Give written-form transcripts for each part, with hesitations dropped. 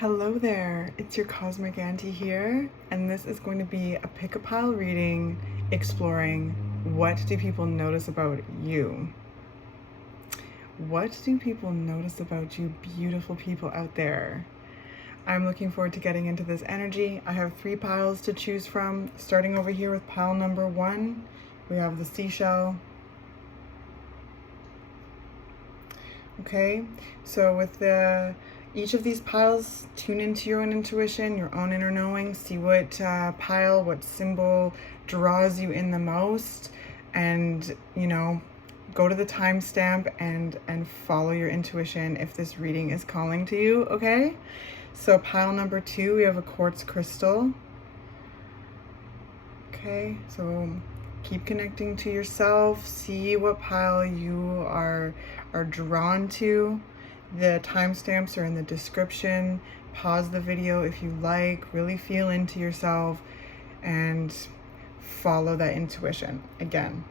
Hello there, it's your Cosmic Auntie here, and this is going to be a pick-a-pile reading exploring what do people notice about you. What do people notice about you, beautiful people out there? I'm looking forward to getting into this energy. I have 3 piles to choose from, starting over here with pile number 1. We have the seashell. Okay, so with each of these piles, tune into your own intuition, your own inner knowing, see what pile, what symbol draws you in the most, and go to the timestamp and follow your intuition if this reading is calling to you. Okay, so pile number 2, we have a quartz crystal. Okay, so keep connecting to yourself, see what pile you are drawn to. The timestamps are in the description. Pause the video if you like, really feel into yourself and follow that intuition again.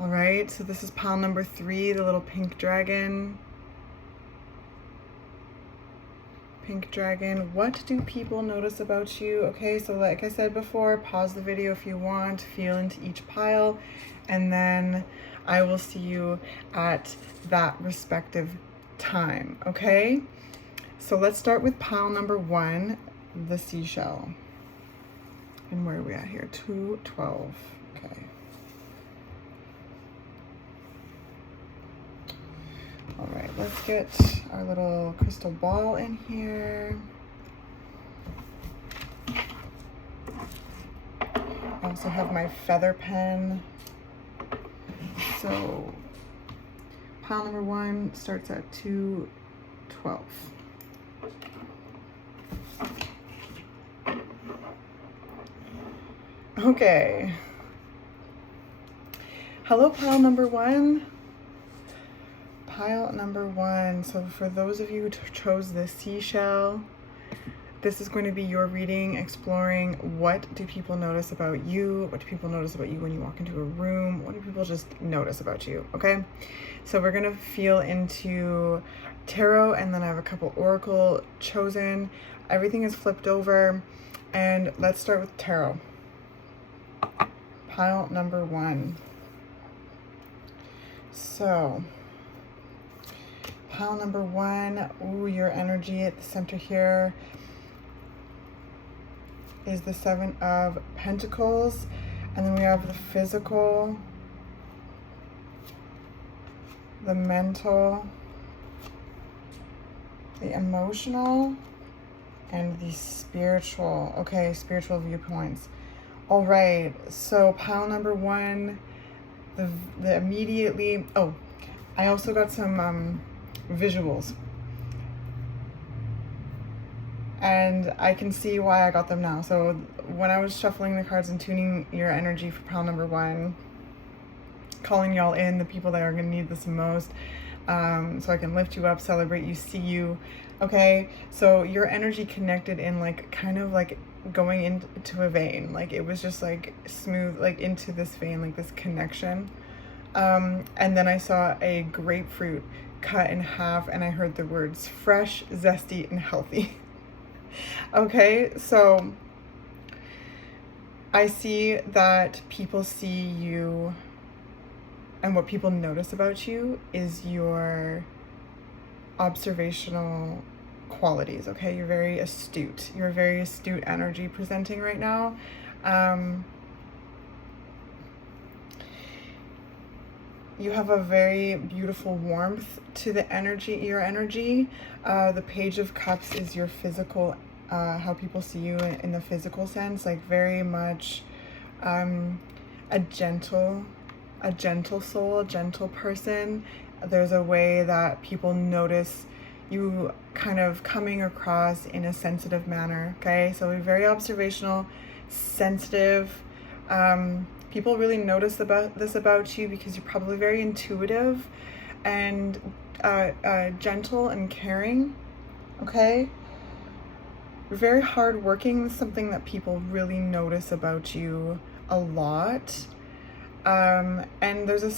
All right, so this is pile number 3, the little pink dragon. Pink dragon, what do people notice about you? Okay, so like I said before, pause the video if you want, feel into each pile, and then I will see you at that respective time, okay? So let's start with pile number 1, the seashell. And where are we at here? 212, okay. All right, let's get our little crystal ball in here. I also have my feather pen. So pile number 1 starts at 212. Okay. Hello, pile number 1. Pile number 1. So for those of you who chose the seashell, this is going to be your reading exploring what do people notice about you, what do people notice about you when you walk into a room, what do people just notice about you, okay? So we're gonna feel into tarot, and then I have a couple oracle chosen. Everything is flipped over, and let's start with tarot. Pile number 1. So pile number 1, ooh, your energy at the center here is the 7 of Pentacles, and then we have the physical, the mental, the emotional, and the spiritual. Okay, spiritual viewpoints. All right, so pile number 1, the immediately, oh, I also got some visuals, and I can see why I got them now. So when I was shuffling the cards and tuning your energy for pile number 1, calling y'all in, the people that are going to need this most, so I can lift you up, celebrate you, see you. Okay, so your energy connected in like kind of like going into a vein, like it was just like smooth, like into this vein, like this connection. And then I saw a grapefruit cut in half, and I heard the words fresh, zesty, and healthy. Okay, so I see that people see you, and what people notice about you is your observational qualities. Okay, you're very astute. You're a very astute energy presenting right now. You have a very beautiful warmth to the energy, your energy. The Page of Cups is your physical, how people see you in the physical sense, like very much a gentle soul, a gentle person. There's a way that people notice you kind of coming across in a sensitive manner, okay? So you're very observational, sensitive. People really notice this about you because you're probably very intuitive and gentle and caring, okay? You're very hardworking, something that people really notice about you a lot. And there's a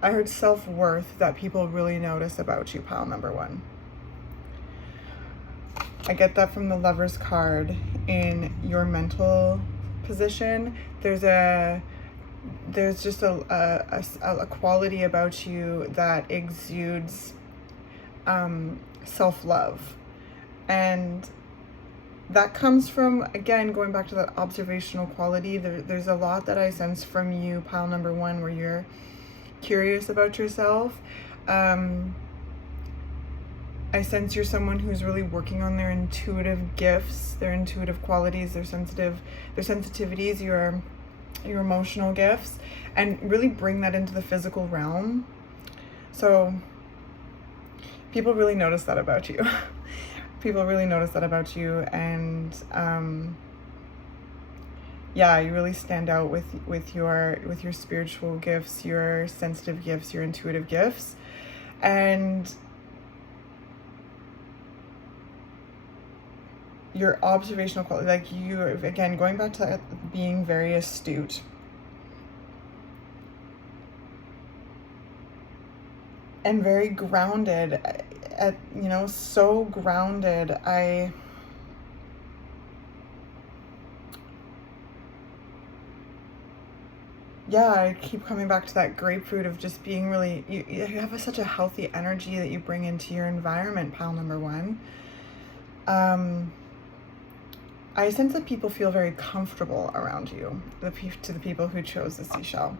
I heard self-worth that people really notice about you, pile number 1. I get that from the Lover's card. In your mental position, there's just a quality about you that exudes self-love. And that comes from, again, going back to that observational quality. There's a lot that I sense from you, pile number one, where you're curious about yourself. I sense you're someone who's really working on their intuitive gifts, their intuitive qualities, their sensitivities, your emotional gifts, and really bring that into the physical realm. So people really notice that about you. People really notice that about you, and yeah, you really stand out with your spiritual gifts, your sensitive gifts, your intuitive gifts. And your observational quality, like you, again, going back to being very astute. And very grounded, so grounded. I keep coming back to that grapefruit of just being really, you have such a healthy energy that you bring into your environment, pile number one. I sense that people feel very comfortable around you, to the people who chose the seashell.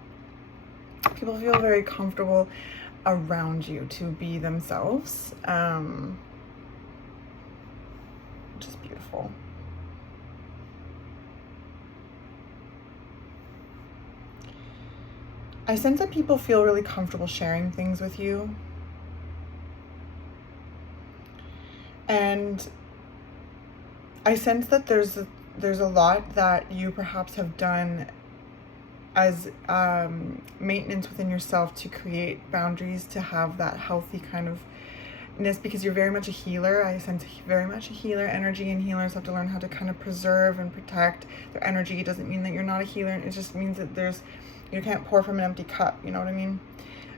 People feel very comfortable around you to be themselves, which is beautiful. I sense that people feel really comfortable sharing things with you. And I sense that there's a lot that you perhaps have done as maintenance within yourself to create boundaries, to have that healthy kind of ness, because you're very much a healer. I sense very much a healer energy, and healers have to learn how to kind of preserve and protect their energy. It doesn't mean that you're not a healer. It just means that you can't pour from an empty cup. You know what I mean?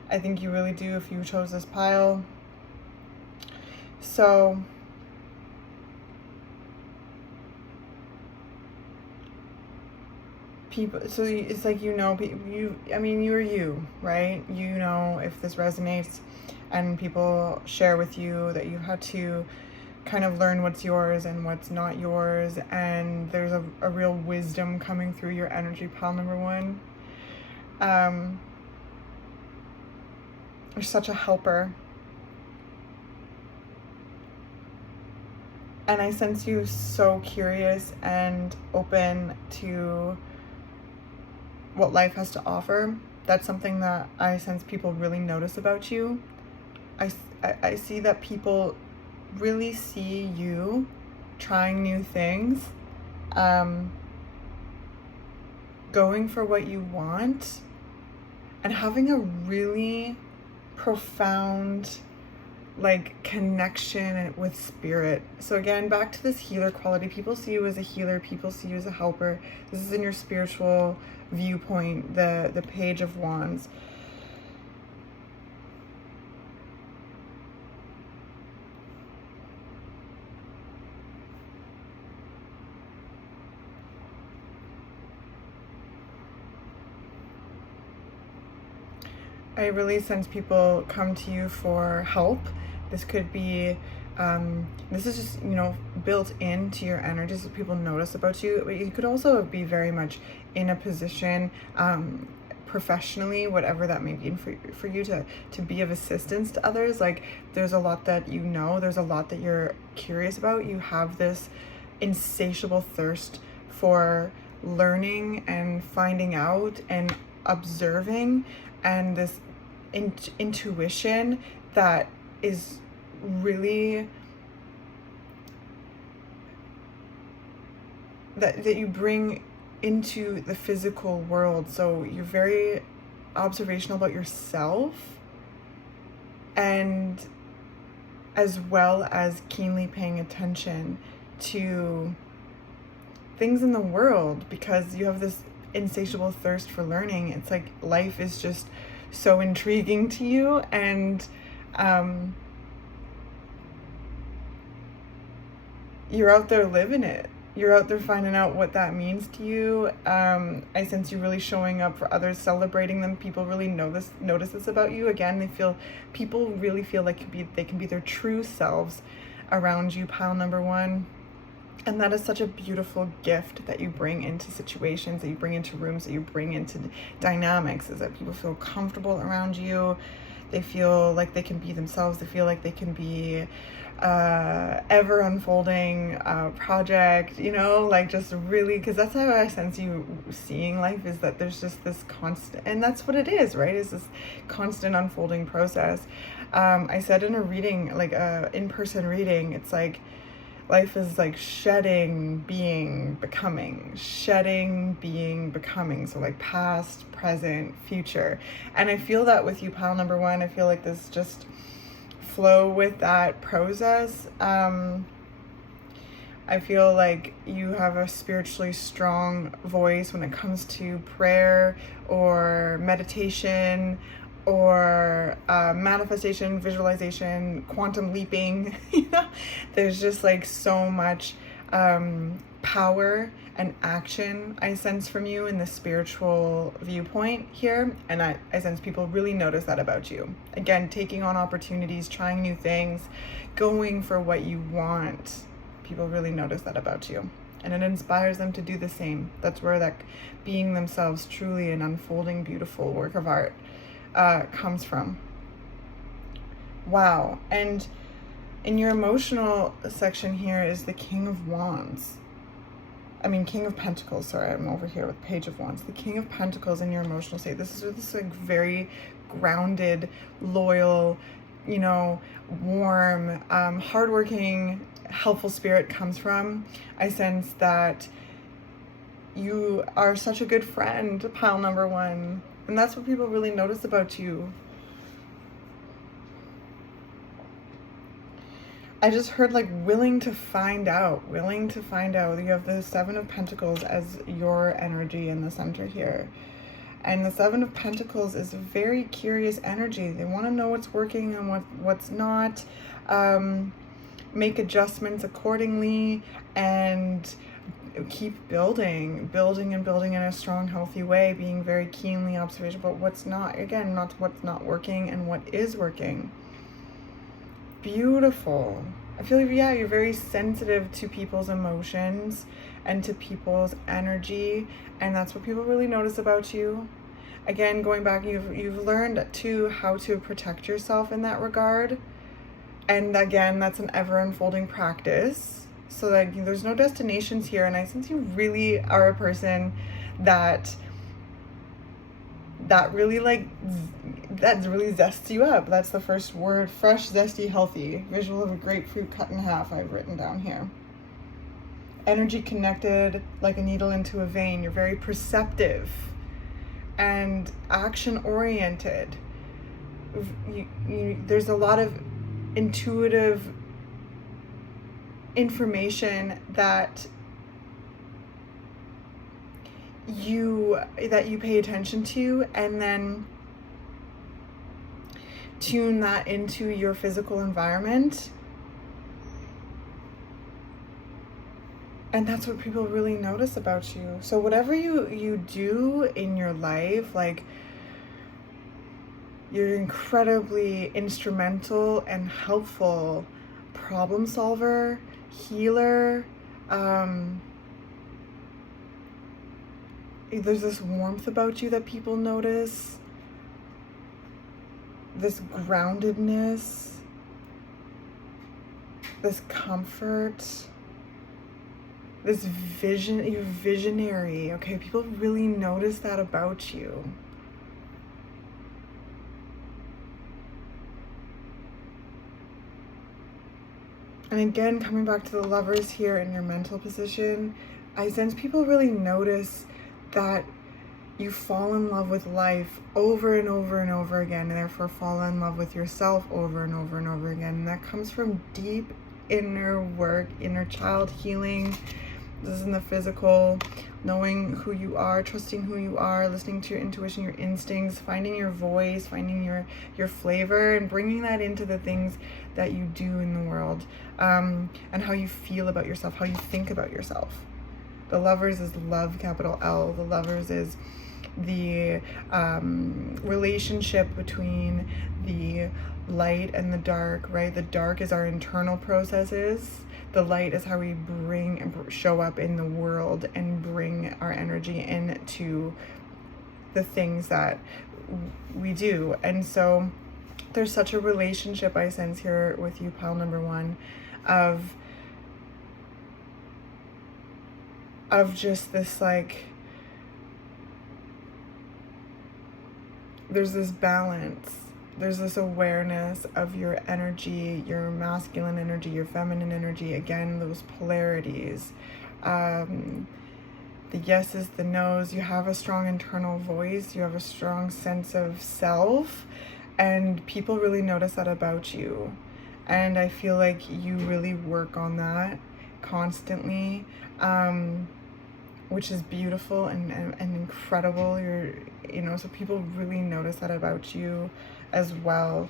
I think you really do if you chose this pile. So people, so it's like, you're you, right? You know, if this resonates and people share with you that you had to kind of learn what's yours and what's not yours, and there's a real wisdom coming through your energy, pile number one. You're such a helper. And I sense you so curious and open to what life has to offer. That's something that I sense people really notice about you. I see that people really see you trying new things, going for what you want, and having a really profound connection with spirit. So again, back to this healer quality. People see you as a healer. People see you as a helper. This is in your spiritual viewpoint, the Page of Wands. I really sense people come to you for help. This could be, this is just, built into your energy, so people notice about you. You could also be very much in a position, professionally, whatever that may be, for you to be of assistance to others. Like, there's a lot that there's a lot that you're curious about. You have this insatiable thirst for learning and finding out and observing, and this intuition that is really that you bring into the physical world. So you're very observational about yourself, and as well as keenly paying attention to things in the world, because you have this insatiable thirst for learning. It's like life is just so intriguing to you, and you're out there living it. You're out there finding out what that means to you. I sense you really showing up for others, celebrating them. People really notice this about you. Again, people really feel like they can be their true selves around you, pile number one. And that is such a beautiful gift that you bring into situations, that you bring into rooms, that you bring into dynamics, is that people feel comfortable around you. They feel like they can be themselves. They feel like they can be ever unfolding project, you know, like just really, because that's how I sense you seeing life, is that there's just this constant, and that's what it is, right? Is this constant unfolding process. I said in a reading, like a in-person reading, it's like life is like shedding, being, becoming, shedding, being, becoming. So like past, present, future. And I feel that with you, pile number one. I feel like this just flow with that process. I feel like you have a spiritually strong voice when it comes to prayer or meditation or manifestation, visualization, quantum leaping. You know, there's just like so much power and action I sense from you in the spiritual viewpoint here, and I sense people really notice that about you. Again, taking on opportunities, trying new things, going for what you want. People really notice that about you, and it inspires them to do the same. That's where that being themselves, truly an unfolding, beautiful work of art comes from. Wow. And in your emotional section here is the King of Wands. King of Pentacles, sorry, I'm over here with Page of Wands. The King of Pentacles in your emotional state. This is like very grounded, loyal, you know, warm, hardworking, helpful spirit comes from. I sense that you are such a good friend, pile number one. And that's what people really notice about you. I just heard like willing to find out. You have the Seven of Pentacles as your energy in the center here. And the Seven of Pentacles is a very curious energy. They want to know what's working and what's not. Make adjustments accordingly and keep building in a strong, healthy way, being very keenly observation about what's not, again, not what's not working and what is working. Beautiful. I feel like, yeah, you're very sensitive to people's emotions and to people's energy, and that's what people really notice about you. Again, going back, you've learned too how to protect yourself in that regard, and again, that's an ever unfolding practice. So like there's no destinations here, and I sense you really are a person that really that really zests you up. That's the first word: fresh, zesty, healthy. Visual of a grapefruit cut in half, I've written down here. Energy connected like a needle into a vein. You're very perceptive and action oriented. There's a lot of intuitive information that you pay attention to, and then tune that into your physical environment. And that's what people really notice about you. So whatever you do in your life, like, you're incredibly instrumental and helpful problem solver, healer. There's this warmth about you that people notice, this groundedness, this comfort, this vision. You're visionary, okay? People really notice that about you. And again, coming back to the Lovers here in your mental position, I sense people really notice that you fall in love with life over and over and over again, and therefore fall in love with yourself over and over and over again. And that comes from deep inner work, inner child healing, This is in the physical, knowing who you are, trusting who you are, listening to your intuition, your instincts, finding your voice, finding your flavor, and bringing that into the things that you do in the world, and how you feel about yourself, how you think about yourself. The Lovers is love, capital L. The Lovers is the relationship between the light and the dark, right? The dark is our internal processes. The light is how we bring and show up in the world and bring our energy into the things that we do. And so there's such a relationship I sense here with you, pile number one, of just this, like, there's this balance. There's this awareness of your energy, your masculine energy, your feminine energy. Again, those polarities. The yeses, the nos. You have a strong internal voice. You have a strong sense of self. And people really notice that about you. And I feel like you really work on that constantly, which is beautiful and incredible. So people really notice that about you as well.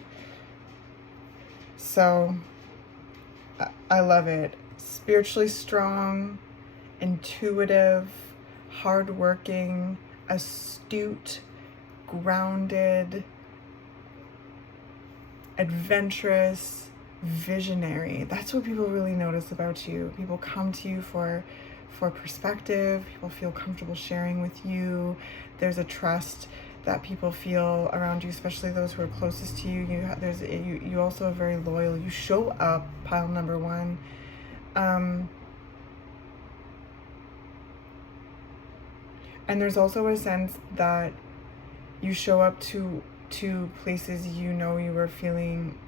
So I love it. Spiritually strong, intuitive, hardworking, astute, grounded, adventurous, visionary. That's what people really notice about you. People come to you for perspective. People feel comfortable sharing with you. There's a trust that people feel around you, especially those who are closest to you. You also are very loyal. You show up, pile number one. And there's also a sense that you show up to places you were feeling.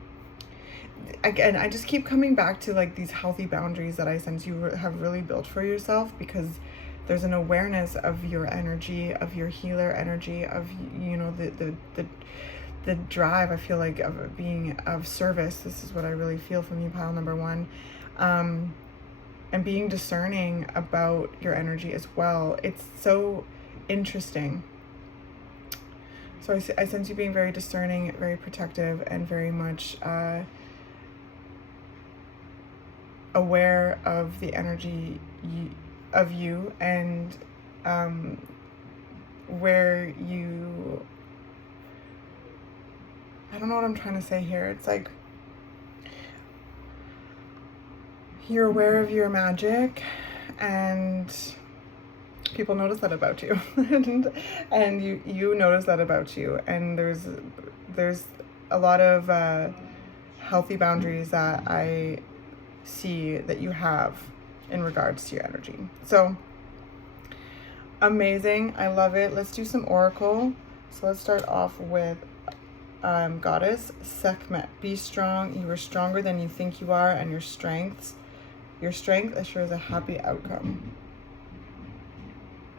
Again, I just keep coming back to like these healthy boundaries that I sense you have really built for yourself, because there's an awareness of your energy, of your healer energy, of the drive, I feel like, of being of service. This is what I really feel from you, pile number one. And being discerning about your energy as well. It's so interesting. So I sense you being very discerning, very protective, and very much aware of the energy of you, and where you, I don't know what I'm trying to say here. It's like you're aware of your magic, and people notice that about you. and you notice that about you, and there's a lot of healthy boundaries that I see that you have in regards to your energy. So amazing. I love it. Let's do some oracle. So let's start off with Goddess Sekhmet. Be strong. You are stronger than you think you are, and your strength assures a happy outcome.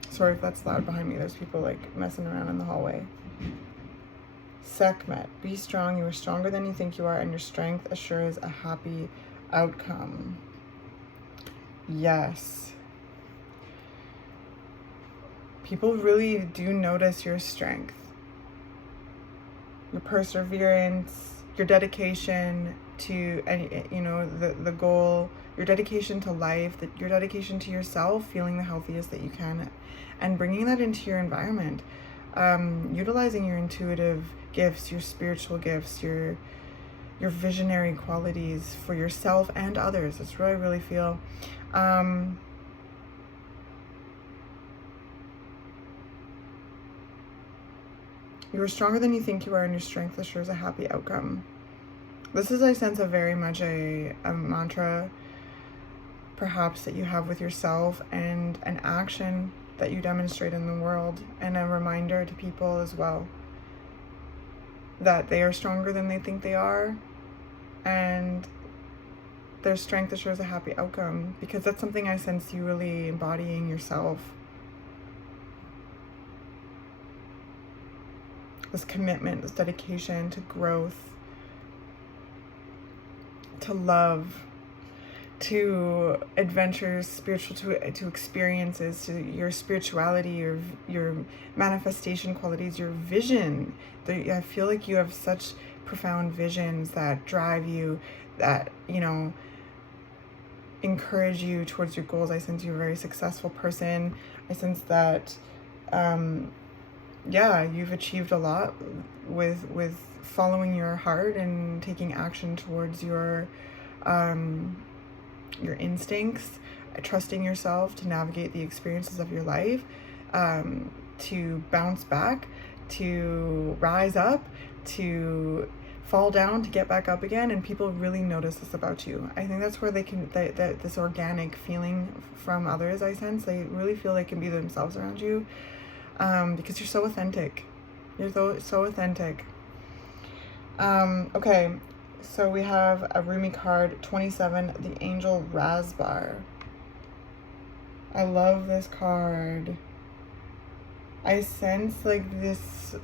Sorry if that's loud behind me. There's people like messing around in the hallway. Sekhmet. Be strong. You are stronger than you think you are, and your strength assures a happy outcome. Yes. People really do notice your strength, your perseverance, your dedication to the goal, your dedication to life, your dedication to yourself, feeling the healthiest that you can, and bringing that into your environment, utilizing your intuitive gifts, your spiritual gifts, your visionary qualities for yourself and others. That's what I really feel. You are stronger than you think you are, and your strength assures a happy outcome. This is, I sense, a very much a mantra, perhaps, that you have with yourself, and an action that you demonstrate in the world, and a reminder to people as well that they are stronger than they think they are, and their strength assures a happy outcome, because that's something I sense you really embodying yourself. This commitment, this dedication to growth, to love, to adventures, spiritual, to experiences, to your spirituality, your manifestation qualities, your vision. I feel like you have such profound visions that drive you, that, you know, encourage you towards your goals. I sense you're a very successful person. I sense that, yeah, you've achieved a lot with following your heart and taking action towards your instincts, trusting yourself to navigate the experiences of your life, to bounce back, to rise up, to fall down, to get back up again. And people really notice this about you. I think that's where they can, this organic feeling from others, I sense, they really feel they can be themselves around you, because you're so authentic. You're so authentic. Okay, so we have a Rumi card, 27, the Angel Rasbar. I love this card. I sense like this,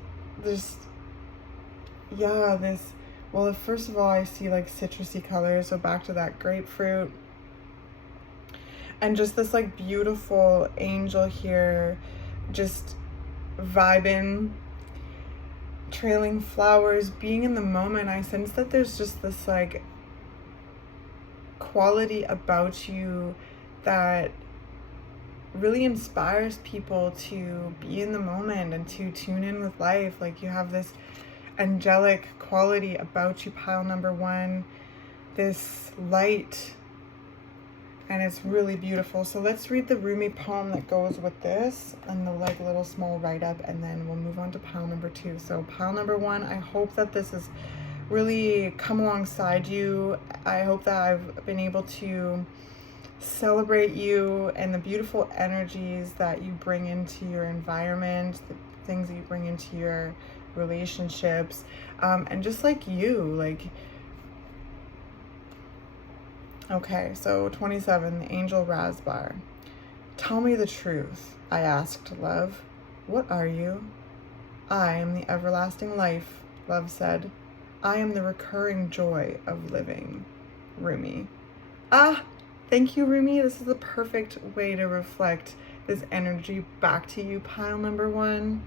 well, first of all, I see like citrusy colors, so back to that grapefruit. And just this like beautiful angel here, just vibing, trailing flowers, being in the moment. I sense that there's just this like quality about you that really inspires people to be in the moment and to tune in with life. Like, you have this angelic quality about you, pile number one, this light, and it's really beautiful. So let's read the Rumi poem that goes with this and the like little small write-up, and then we'll move on to pile number two. So pile number one, I hope that this has really come alongside you. I hope that I've been able to celebrate you and the beautiful energies that you bring into your environment, the things that you bring into your relationships, and just like you, like, okay, so 27, the Angel Rasbar. Tell me the truth, I asked love. What are you? I am the everlasting life, love said. I am the recurring joy of living. Rumi. Ah, thank you, Rumi. This is the perfect way to reflect this energy back to you, pile number one.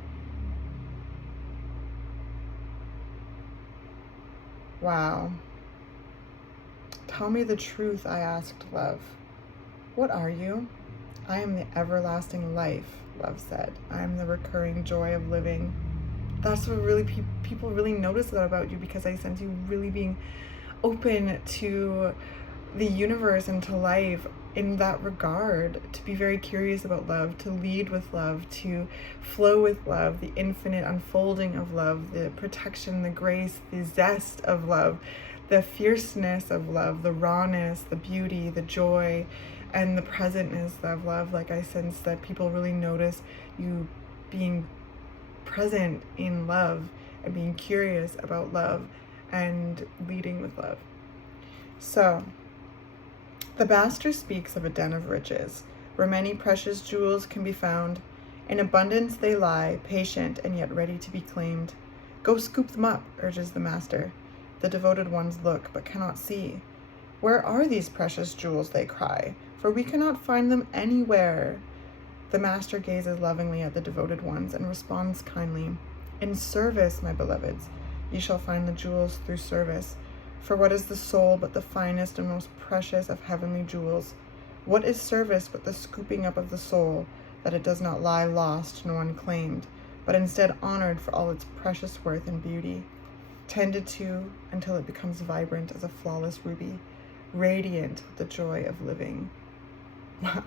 Wow. Tell me the truth, I asked love. What are you? I am the everlasting life, love said. I am the recurring joy of living. That's what really people really notice that about you, because I sense you really being open to the universe and to life in that regard, to be very curious about love, to lead with love, to flow with love, the infinite unfolding of love, the protection, the grace, the zest of love, the fierceness of love, the rawness, the beauty, the joy, and the presentness of love. Like, I sense that people really notice you being present in love and being curious about love and leading with love. So, the Master speaks of a den of riches, where many precious jewels can be found. In abundance they lie, patient and yet ready to be claimed. Go scoop them up, urges the Master. The devoted ones look, but cannot see. Where are these precious jewels, they cry, for we cannot find them anywhere. The Master gazes lovingly at the devoted ones and responds kindly. In service, my beloveds, ye shall find the jewels through service. For what is the soul but the finest and most precious of heavenly jewels? What is service but the scooping up of the soul, that it does not lie lost nor unclaimed, but instead honored for all its precious worth and beauty, tended to until it becomes vibrant as a flawless ruby, radiant with the joy of living. Wow.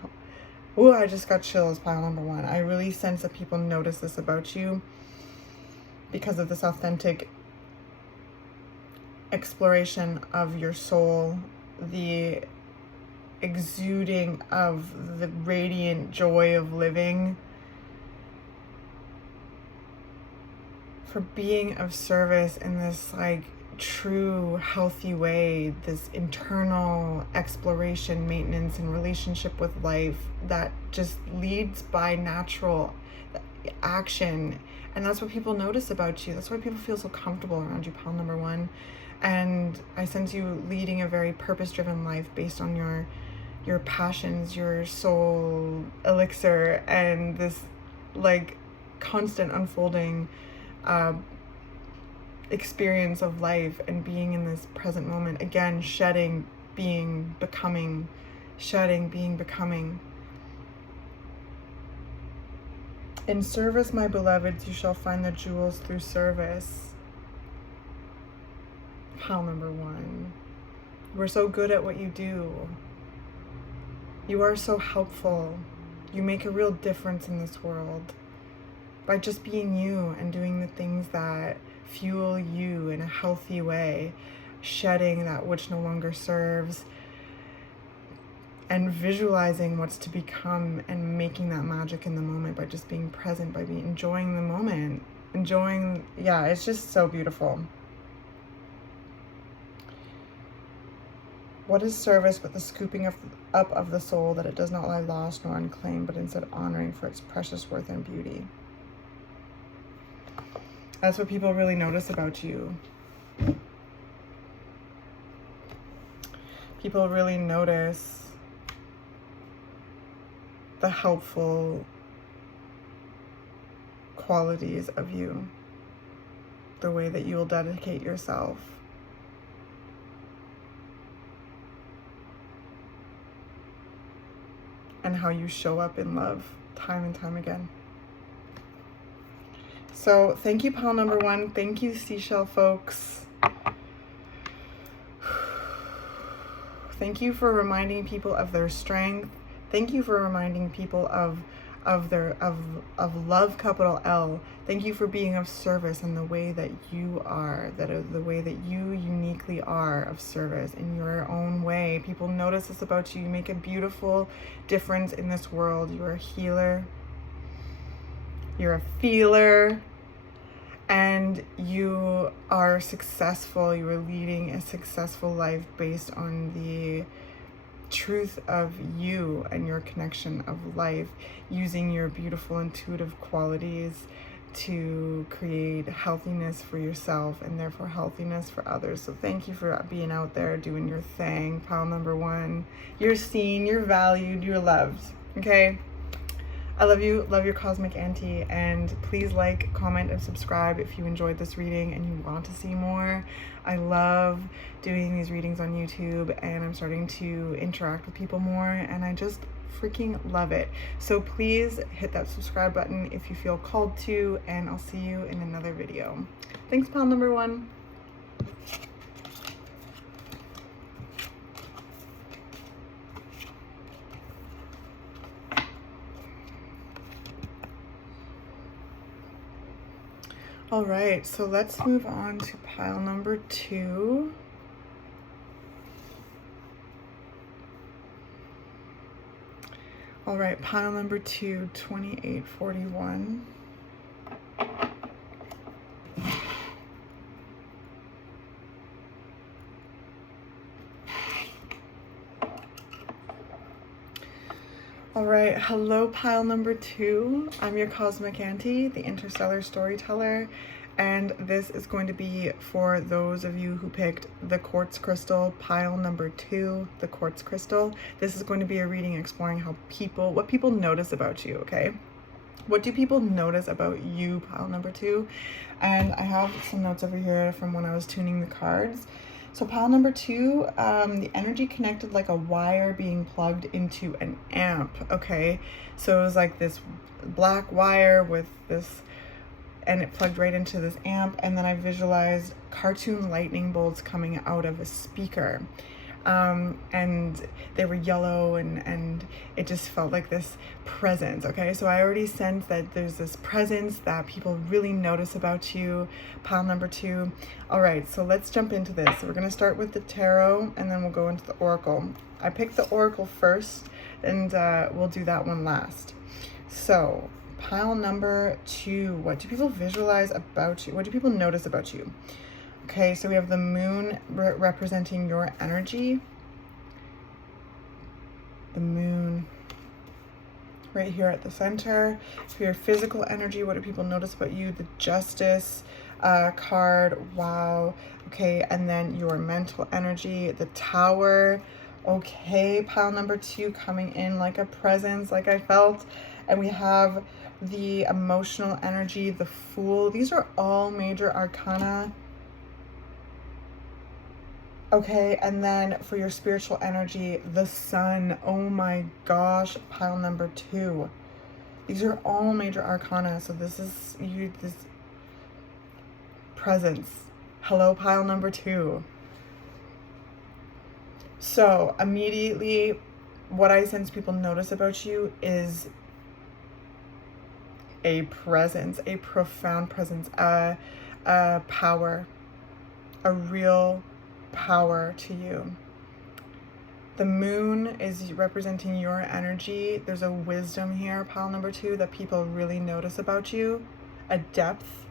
Ooh, I just got chills, pile number one. I really sense that people notice this about you because of this authentic exploration of your soul, the exuding of the radiant joy of living, for being of service in this like true healthy way, this internal exploration, maintenance, and relationship with life that just leads by natural action. And that's what people notice about you. That's why people feel so comfortable around you, pile number one. And I sense you leading a very purpose-driven life based on your passions, your soul elixir, and this like constant unfolding experience of life and being in this present moment. Again, shedding, being, becoming, shedding, being, becoming. In service, my beloveds, you shall find the jewels through service. Pile number 1. We're so good at what you do. You are so helpful. You make a real difference in this world by just being you and doing the things that fuel you in a healthy way, shedding that which no longer serves, and visualizing what's to become and making that magic in the moment by just being present, by enjoying the moment, yeah, it's just so beautiful. What is service but the scooping up of the soul, that it does not lie lost nor unclaimed, but instead honoring for its precious worth and beauty? That's what people really notice about you. People really notice the helpful qualities of you, the way that you will dedicate yourself. And how you show up in love time and time again. So thank you, pile number 1. Thank you, seashell folks. Thank you for reminding people of their strength. Thank you for reminding people of love, capital L. Thank you for being of service in the way that you are, the way that you uniquely are of service in your own way. People notice this about you. You make a beautiful difference in this world. You're a healer. You're a feeler. And you are successful. You are leading a successful life based on the truth of you and your connection of life, using your beautiful intuitive qualities to create healthiness for yourself and therefore healthiness for others. So thank you for being out there doing your thing. Pile number 1. You're seen, you're valued, you're loved. Okay? I love you, love your cosmic auntie, and please like, comment, and subscribe if you enjoyed this reading and you want to see more. I love doing these readings on YouTube, and I'm starting to interact with people more, and I just freaking love it. So please hit that subscribe button if you feel called to, and I'll see you in another video. Thanks, pile number 1. All right, so let's move on to pile number 2. All right, pile number 2, 2841. All right, hello pile number 2. I'm your cosmic auntie, the interstellar storyteller, and this is going to be for those of you who picked the quartz crystal, pile number 2, the quartz crystal. This is going to be a reading exploring what people notice about you, okay? What do people notice about you, pile number 2? And I have some notes over here from when I was tuning the cards. So pile number 2, the energy connected like a wire being plugged into an amp, okay? So it was like this black wire with this, and it plugged right into this amp, and then I visualized cartoon lightning bolts coming out of a speaker. And they were yellow, and it just felt like this presence, okay? So I already sense that there's this presence that people really notice about you, pile number 2. All right, so let's jump into this. So we're going to start with the tarot, and then we'll go into the oracle. I picked the oracle first, and we'll do that one last. So pile number 2, what do people visualize about you? What do people notice about you? Okay, so we have the moon representing your energy. The moon right here at the center. For your physical energy, what do people notice about you? The justice, card. Wow. Okay, and then your mental energy, the Tower. Okay, pile number 2 coming in like a presence, like I felt. And we have the emotional energy, the Fool. These are all major arcana. Okay, and then for your spiritual energy, the Sun. Oh my gosh, pile number 2. These are all major arcana. So this is this presence. Hello, pile number 2. So immediately, what I sense people notice about you is a presence, a profound presence, a power, a real power to you. The Moon is representing your energy. There's a wisdom here, pile number 2, that people really notice about you, a depth.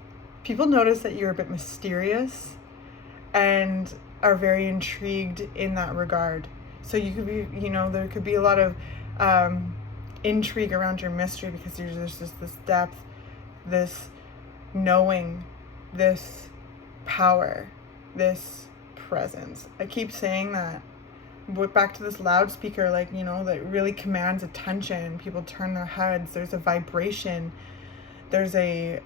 People notice that you're a bit mysterious and are very intrigued in that regard. So you could be, there could be a lot of intrigue around your mystery because there's just this depth, this knowing, this power, this presence. I keep saying that. But back to this loudspeaker, that really commands attention. People turn their heads. There's a vibration. There's a,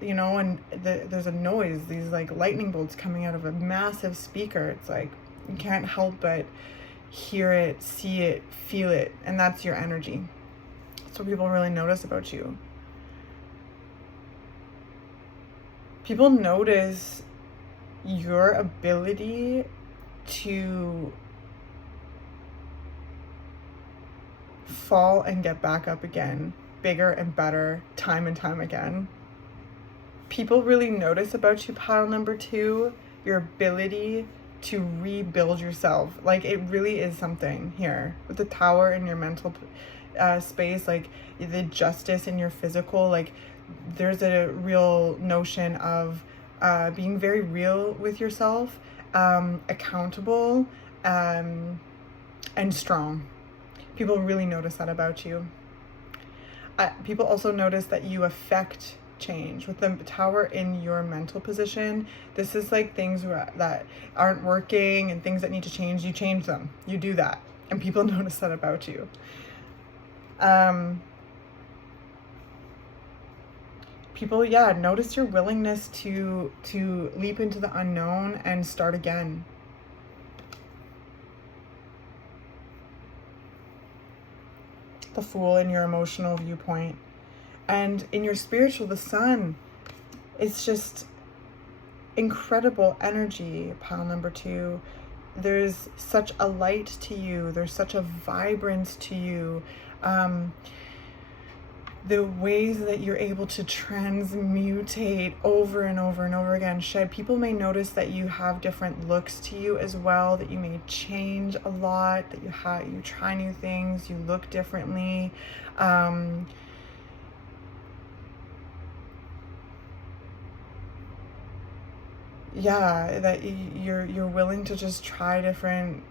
there's a noise. These lightning bolts coming out of a massive speaker. It's you can't help but hear it, see it, feel it, and that's your energy. So people really notice about you. People notice your ability to fall and get back up again, bigger and better, time and time again. People really notice about you, pile number 2, your ability to rebuild yourself. It really is something here with the Tower in your mental space, the justice in your physical. There's a real notion of being very real with yourself, accountable, and strong. People really notice that about you. People also notice that you affect change. With the Tower in your mental position, this is things that aren't working and things that need to change. You change them. You do that. And people notice that about you. People, notice your willingness to leap into the unknown and start again. The Fool in your emotional viewpoint. And in your spiritual, the Sun. It's just incredible energy, pile number 2. There's such a light to you. There's such a vibrance to you. The ways that you're able to transmutate over and over and over again. People may notice that you have different looks to you as well, that you may change a lot, that you try new things, you look differently. That you're willing to just try different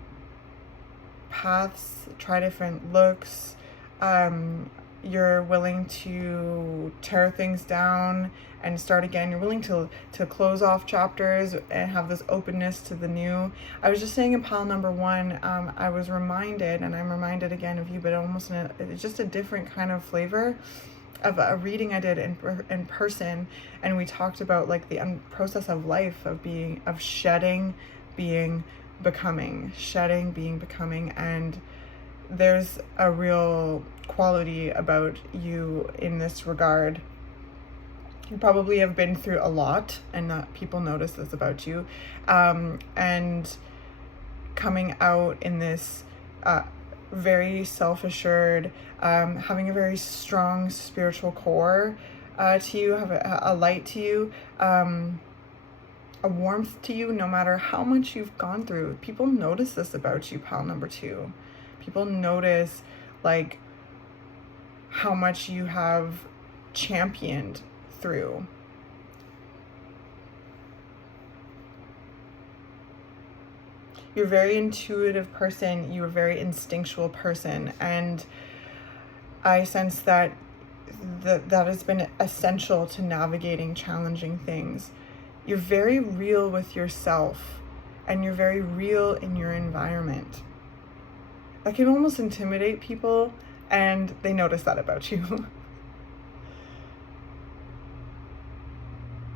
paths, try different looks. You're willing to tear things down and start again. You're willing to close off chapters and have this openness to the new. I was just saying in pile number 1, I was reminded, and I'm reminded again of you, but almost it's just a different kind of flavor of a reading I did in person, and we talked about the process of life, of shedding, being, becoming, shedding, being, becoming, and there's a real quality about you in this regard. You probably have been through a lot, and that people notice this about you, and coming out in this very self-assured, having a very strong spiritual core to you, have a light to you, a warmth to you, no matter how much you've gone through. People notice this about you, pile number 2. People notice how much you have championed through. You're a very intuitive person. You're a very instinctual person, and I sense that has been essential to navigating challenging things. you're very real with yourself, and you're very real in your environment. That can almost intimidate people, and they notice that about you.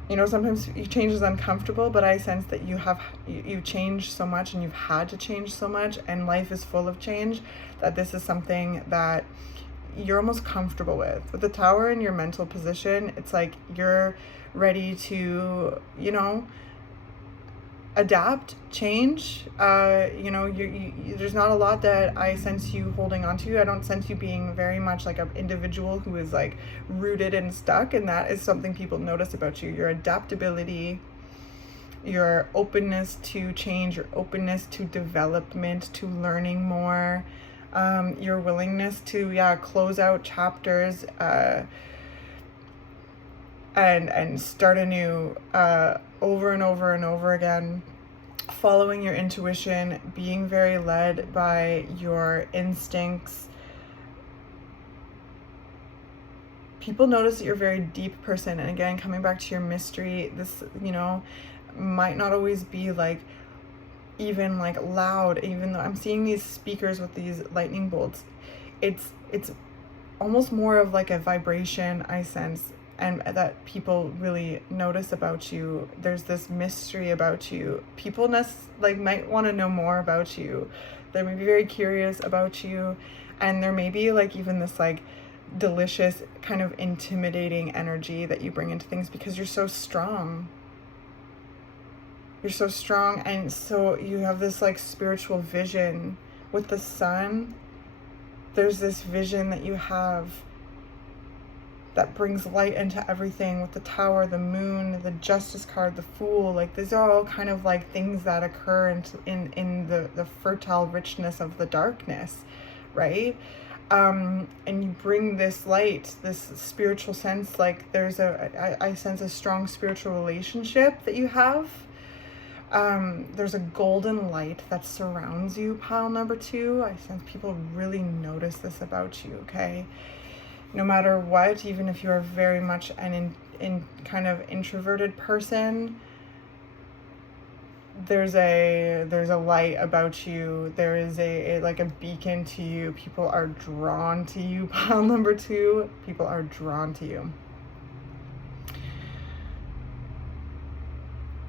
You know, sometimes change is uncomfortable, but I sense that you've changed so much, and you've had to change so much, and life is full of change, that this is something that you're almost comfortable with. With the Tower in your mental position, it's like you're ready to, you know, adapt, change. You know, there's not a lot that I sense you holding on to. I don't sense you being very much like an individual who is like rooted and stuck, and that is something people notice about you. Your adaptability, your openness to change, your openness to development, to learning more, your willingness to close out chapters and start anew over and over and over again, following your intuition, being very led by your instincts. People notice that you're a very deep person, and again, coming back to your mystery, this, you know, might not always be like even like loud. Even though I'm seeing these speakers with these lightning bolts, it's almost more of like a vibration I sense, and that people really notice about you. There's this mystery about you. People might want to know more about you. They may be very curious about you, and there may be like even this like delicious kind of intimidating energy that you bring into things, because you're so strong. You're so strong, and so you have this like spiritual vision. With the sun, there's this vision that you have that brings light into everything. With the Tower, the moon, the Justice card, the Fool, like these are all kind of like things that occur in the fertile richness of the darkness, right? And you bring this light, this spiritual sense, like I sense a strong spiritual relationship that you have. There's a golden light that surrounds you, pile number 2. I sense people really notice this about you, okay? No matter what, even if you're very much an kind of introverted person, there's a light about you. There is a like a beacon to you. People are drawn to you, pile number 2. People are drawn to you.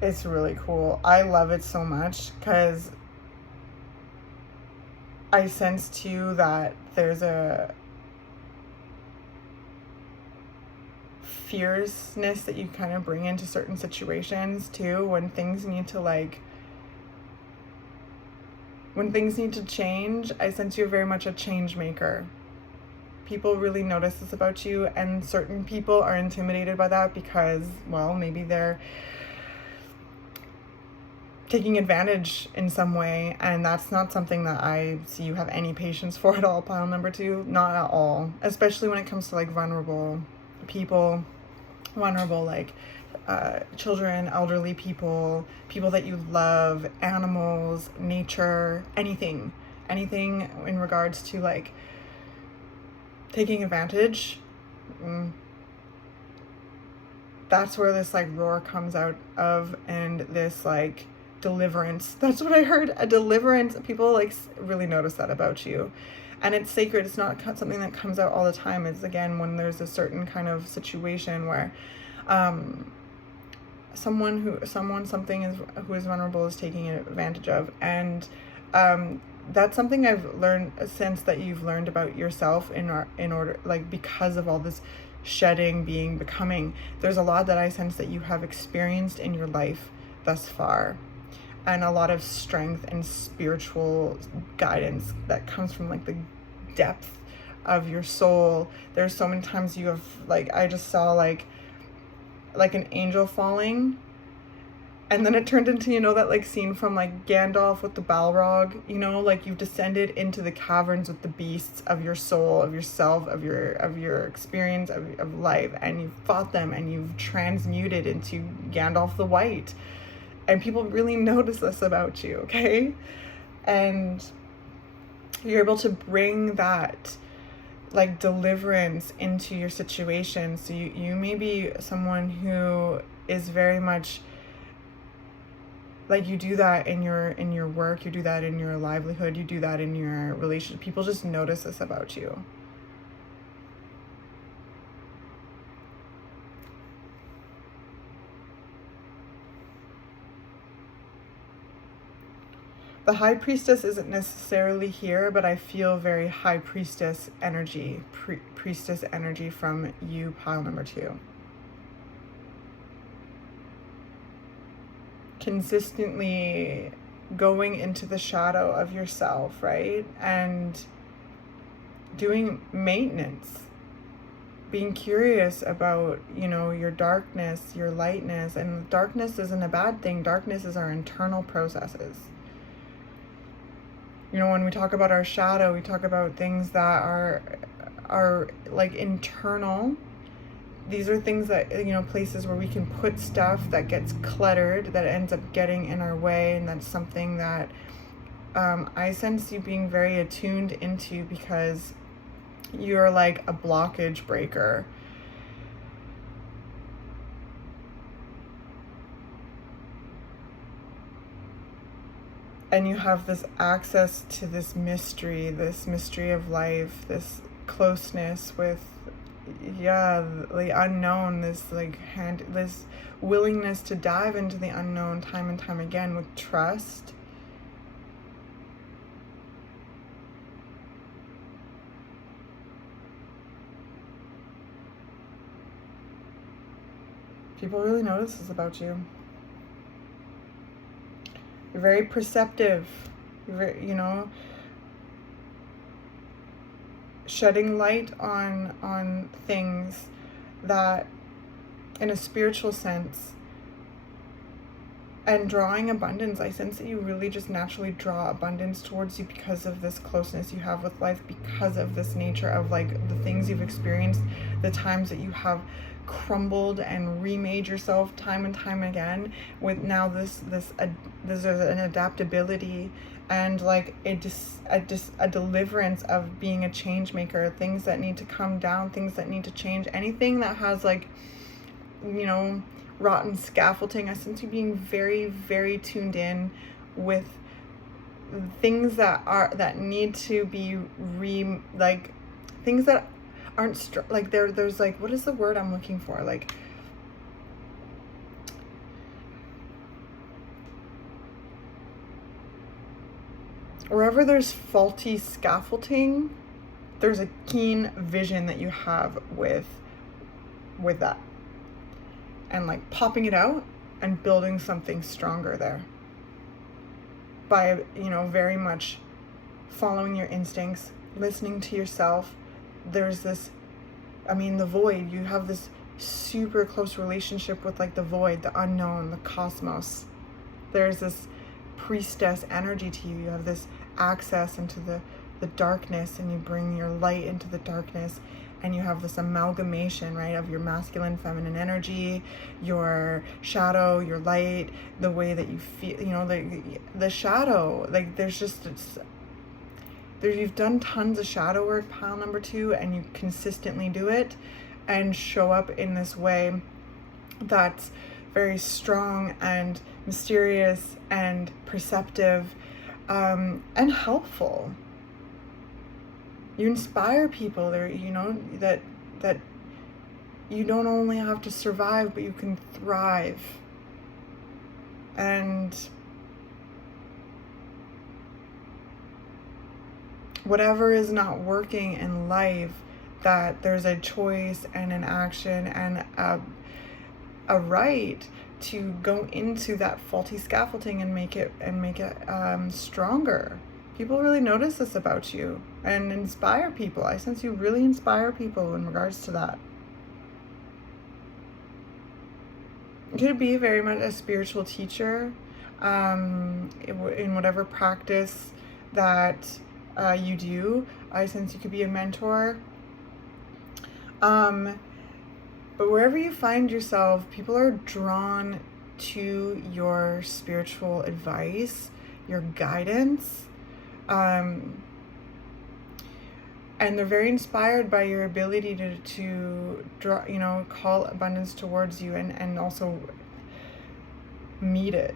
It's really cool. I love it so much, because I sense too that there's a fierceness that you kind of bring into certain situations too, when things need to change. I sense you're very much a change maker. People really notice this about you, and certain people are intimidated by that because, well, maybe they're taking advantage in some way, and that's not something that I see you have any patience for at all, pile number 2. Not at all. Especially when it comes to like vulnerable people, like children, elderly people, people that you love, animals, nature, anything in regards to like taking advantage. That's where this like roar comes out of, and this like deliverance. That's what I heard, a deliverance. People like really notice that about you, and it's sacred. It's not something that comes out all the time. It's again when there's a certain kind of situation where something who is vulnerable is taking advantage of, and that's something I've learned, a sense that you've learned about yourself in order, like, because of all this shedding, becoming. There's a lot that I sense that you have experienced in your life thus far, and a lot of strength and spiritual guidance that comes from like the depth of your soul. There's so many times you have, like, I just saw like an angel falling, and then it turned into, you know, that like scene from like Gandalf with the Balrog, you know, like you've descended into the caverns with the beasts of your soul, of yourself, of your experience of life, and you've fought them, and you've transmuted into Gandalf the White. And people really notice this about you, okay? And you're able to bring that like deliverance into your situation. So you may be someone who is very much Like you do that in your work, you do that in your livelihood, you do that in your relationship. People just notice this about you. The High Priestess isn't necessarily here, but I feel very High Priestess energy, priestess energy from you, pile number 2. Consistently going into the shadow of yourself, right? And doing maintenance, being curious about, you know, your darkness, your lightness. And darkness isn't a bad thing. Darkness is our internal processes. You know, when we talk about our shadow, we talk about things that are like internal. These are things that, you know, places where we can put stuff that gets cluttered, that ends up getting in our way. And that's something that I sense you being very attuned into, because you're like a blockage breaker. And you have this access to this mystery of life, this closeness with, yeah, the unknown, this willingness to dive into the unknown time and time again with trust. People really notice this about you. You're very perceptive. You're very, you know, shedding light on things that, in a spiritual sense, and drawing abundance. I sense that you really just naturally draw abundance towards you because of this closeness you have with life, because of this nature of like the things you've experienced, the times that you have crumbled and remade yourself time and time again, with now this an adaptability and like a deliverance of being a change maker, things that need to come down, things that need to change, anything that has like, you know, rotten scaffolding. I sense you being very, very tuned in with things that need to be like things that aren't like there's like, what is the word I'm looking for? Like, wherever there's faulty scaffolding, there's a keen vision that you have with that, and like popping it out and building something stronger there by, you know, very much following your instincts, listening to yourself. There's this, I mean, the void, you have this super close relationship with like the void, the unknown, the cosmos. There's this priestess energy to you. You have this access into the darkness, and you bring your light into the darkness, and you have this amalgamation, right, of your masculine, feminine energy, your shadow, your light, the way that you feel, you know, the shadow, like there's just, you've done tons of shadow work, pile number 2, and you consistently do it and show up in this way that's very strong and mysterious and perceptive, and helpful. You inspire people there, you know, that you don't only have to survive, but you can thrive. And whatever is not working in life, that there's a choice and an action and a right to go into that faulty scaffolding and make it stronger. People really notice this about you and inspire people. I sense you really inspire people in regards to that. You could be very much a spiritual teacher, in whatever practice that you do. I sense you could be a mentor. But wherever you find yourself, people are drawn to your spiritual advice, your guidance, and they're very inspired by your ability to draw, you know, call abundance towards you, and also meet it.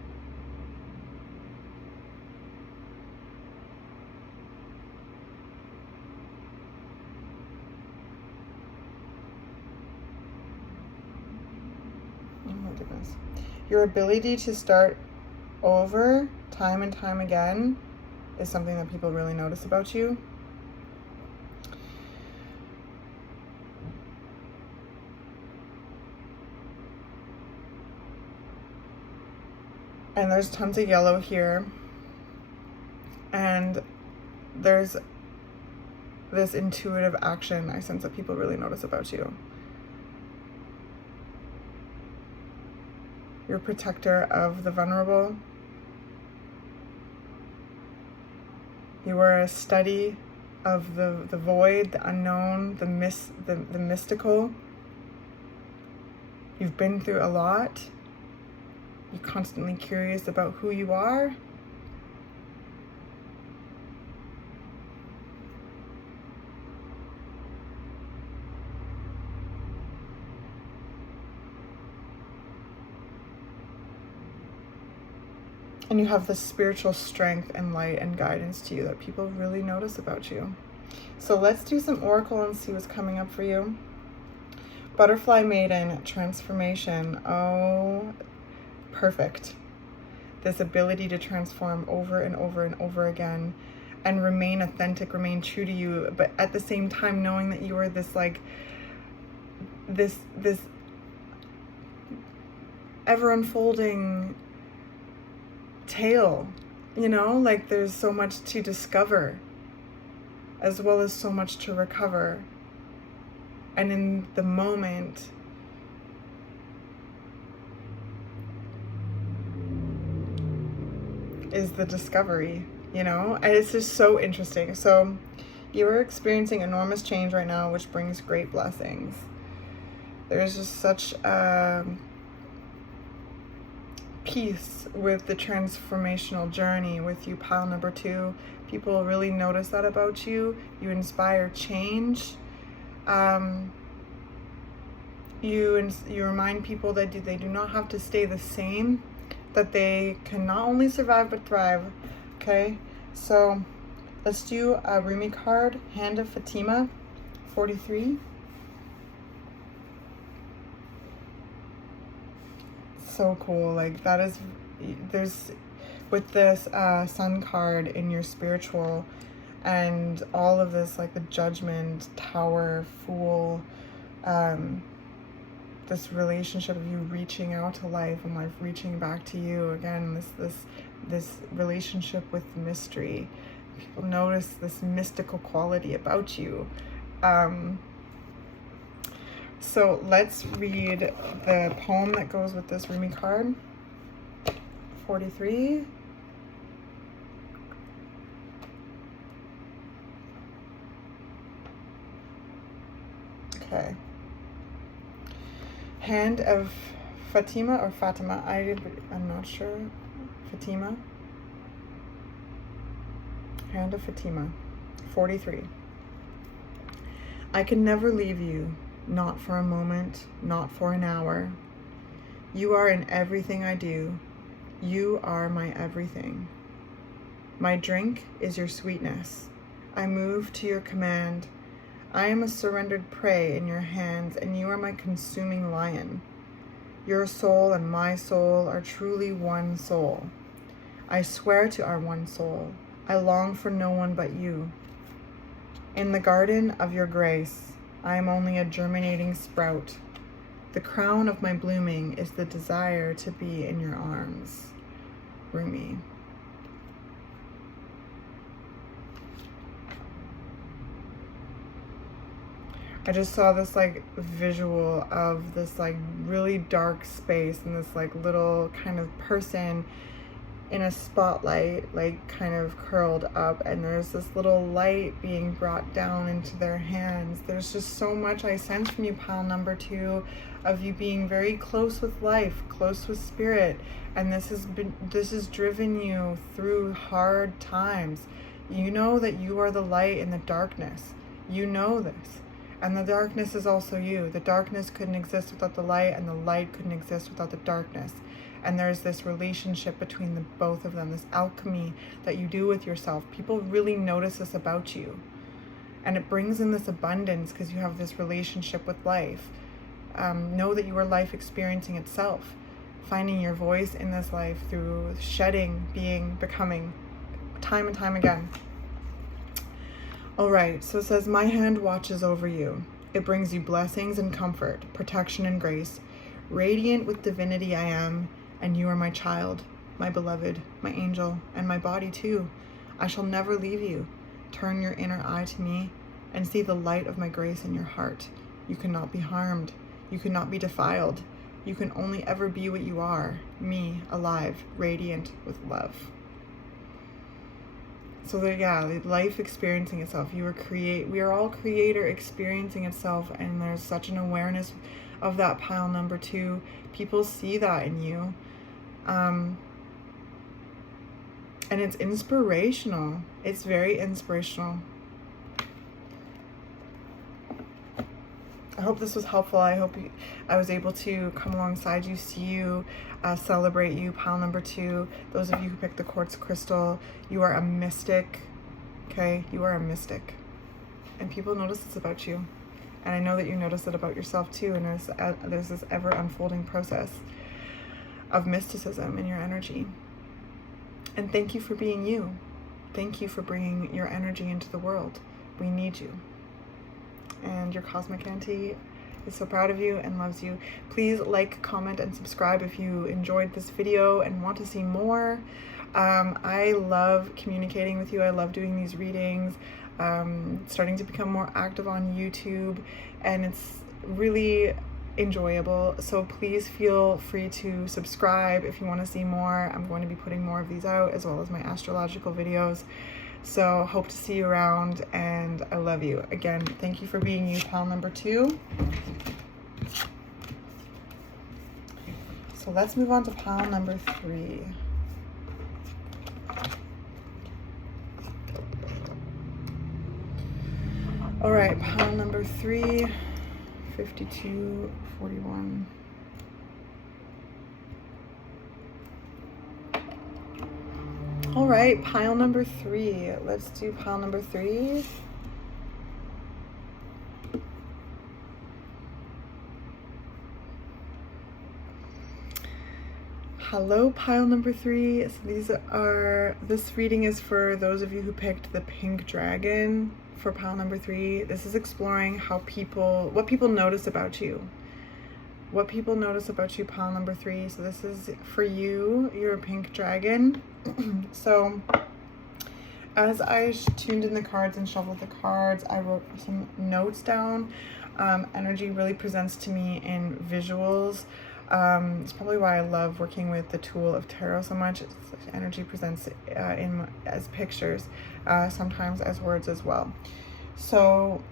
goodness. Your ability to start over time and time again is something that people really notice about you. And there's tons of yellow here. And there's this intuitive action I sense that people really notice about you. You're a protector of the vulnerable. You are a study of the void, the unknown, the mystical. You've been through a lot. You're constantly curious about who you are. And you have this spiritual strength and light and guidance to you that people really notice about you. So let's do some oracle and see what's coming up for you. Butterfly Maiden, transformation. Oh, perfect. This ability to transform over and over and over again and remain authentic, remain true to you, but at the same time knowing that you are this like this ever unfolding tale, you know, like there's so much to discover as well as so much to recover. And in the moment, is the discovery, you know, and it's just so interesting. So you are experiencing enormous change right now, which brings great blessings. There's just such peace with the transformational journey with you, pile number 2. People really notice that about you. You inspire change. You remind people that they do not have to stay the same, that they can not only survive but thrive. Okay, so let's do a Rumi card, Hand of Fatima, 43. So cool. Like that is, there's with this sun card in your spiritual and all of this, like the Judgment, Tower, Fool, this relationship of you reaching out to life and life reaching back to you again, this relationship with mystery. People notice this mystical quality about you. So let's read the poem that goes with this Rumi card, 43. Okay. Hand of Fatima or Fatima, I'm not sure. Fatima. Hand of Fatima, 43. I can never leave you. Not for a moment, not for an hour. You are in everything I do. You are my everything. My drink is your sweetness. I move to your command. I am a surrendered prey in your hands, and you are my consuming lion. Your soul and my soul are truly one soul. I swear to our one soul. I long for no one but you. In the garden of your grace, I am only a germinating sprout. The crown of my blooming is the desire to be in your arms. Rumi. I just saw this like visual of this like really dark space and this like little kind of person in a spotlight, like kind of curled up, and there's this little light being brought down into their hands. There's just so much I sense from you, pile number 2, of you being very close with life, close with spirit, and this has driven you through hard times. You know that you are the light in the darkness. You know this. And the darkness is also you. The darkness couldn't exist without the light, and the light couldn't exist without the darkness. And there's this relationship between the both of them, this alchemy that you do with yourself. People really notice this about you. And it brings in this abundance because you have this relationship with life. Know that you are life experiencing itself. finding your voice in this life through shedding, being, becoming, time and time again. All right, so it says, my hand watches over you. It brings you blessings and comfort, protection and grace. Radiant with divinity I am, and you are my child, my beloved, my angel, and my body too. I shall never leave you. Turn your inner eye to me and see the light of my grace in your heart. You cannot be harmed. You cannot be defiled. You can only ever be what you are, me, alive, radiant with love. So that, yeah, life experiencing itself. We are all creator experiencing itself, and there's such an awareness of that pile number 2. People see that in you. And it's inspirational. It's very inspirational. I hope this was helpful. I hope I was able to come alongside you, see you, celebrate you. Pile number 2, those of you who picked the quartz crystal, you are a mystic, okay? You are a mystic. And people notice this about you. And I know that you notice it about yourself too. And there's this ever unfolding process of mysticism in your energy. And thank you for being you. Thank you for bringing your energy into the world. We need you. And your cosmic auntie is so proud of you and loves you. Please like, comment, and subscribe if you enjoyed this video and want to see more. I love communicating with you. I love doing these readings. Starting to become more active on YouTube, and it's really enjoyable. So please feel free to subscribe if you want to see more. I'm going to be putting more of these out, as well as my astrological videos. So hope to see you around, and I love you. Again, thank you for being you, pile number 2. So let's move on to pile number 3. All right, pile number 3, 52, 41. All right, pile number 3. Let's do pile number 3. Hello, pile number 3. So this reading is for those of you who picked the pink dragon for pile number 3. This is exploring what people notice about you. What people notice about you, pile number 3. So this is for you. You're a pink dragon. So as I tuned in the cards and shuffled the cards, I wrote some notes down. Energy really presents to me in visuals. It's probably why I love working with the tool of tarot so much. Energy presents as pictures, sometimes as words as well. So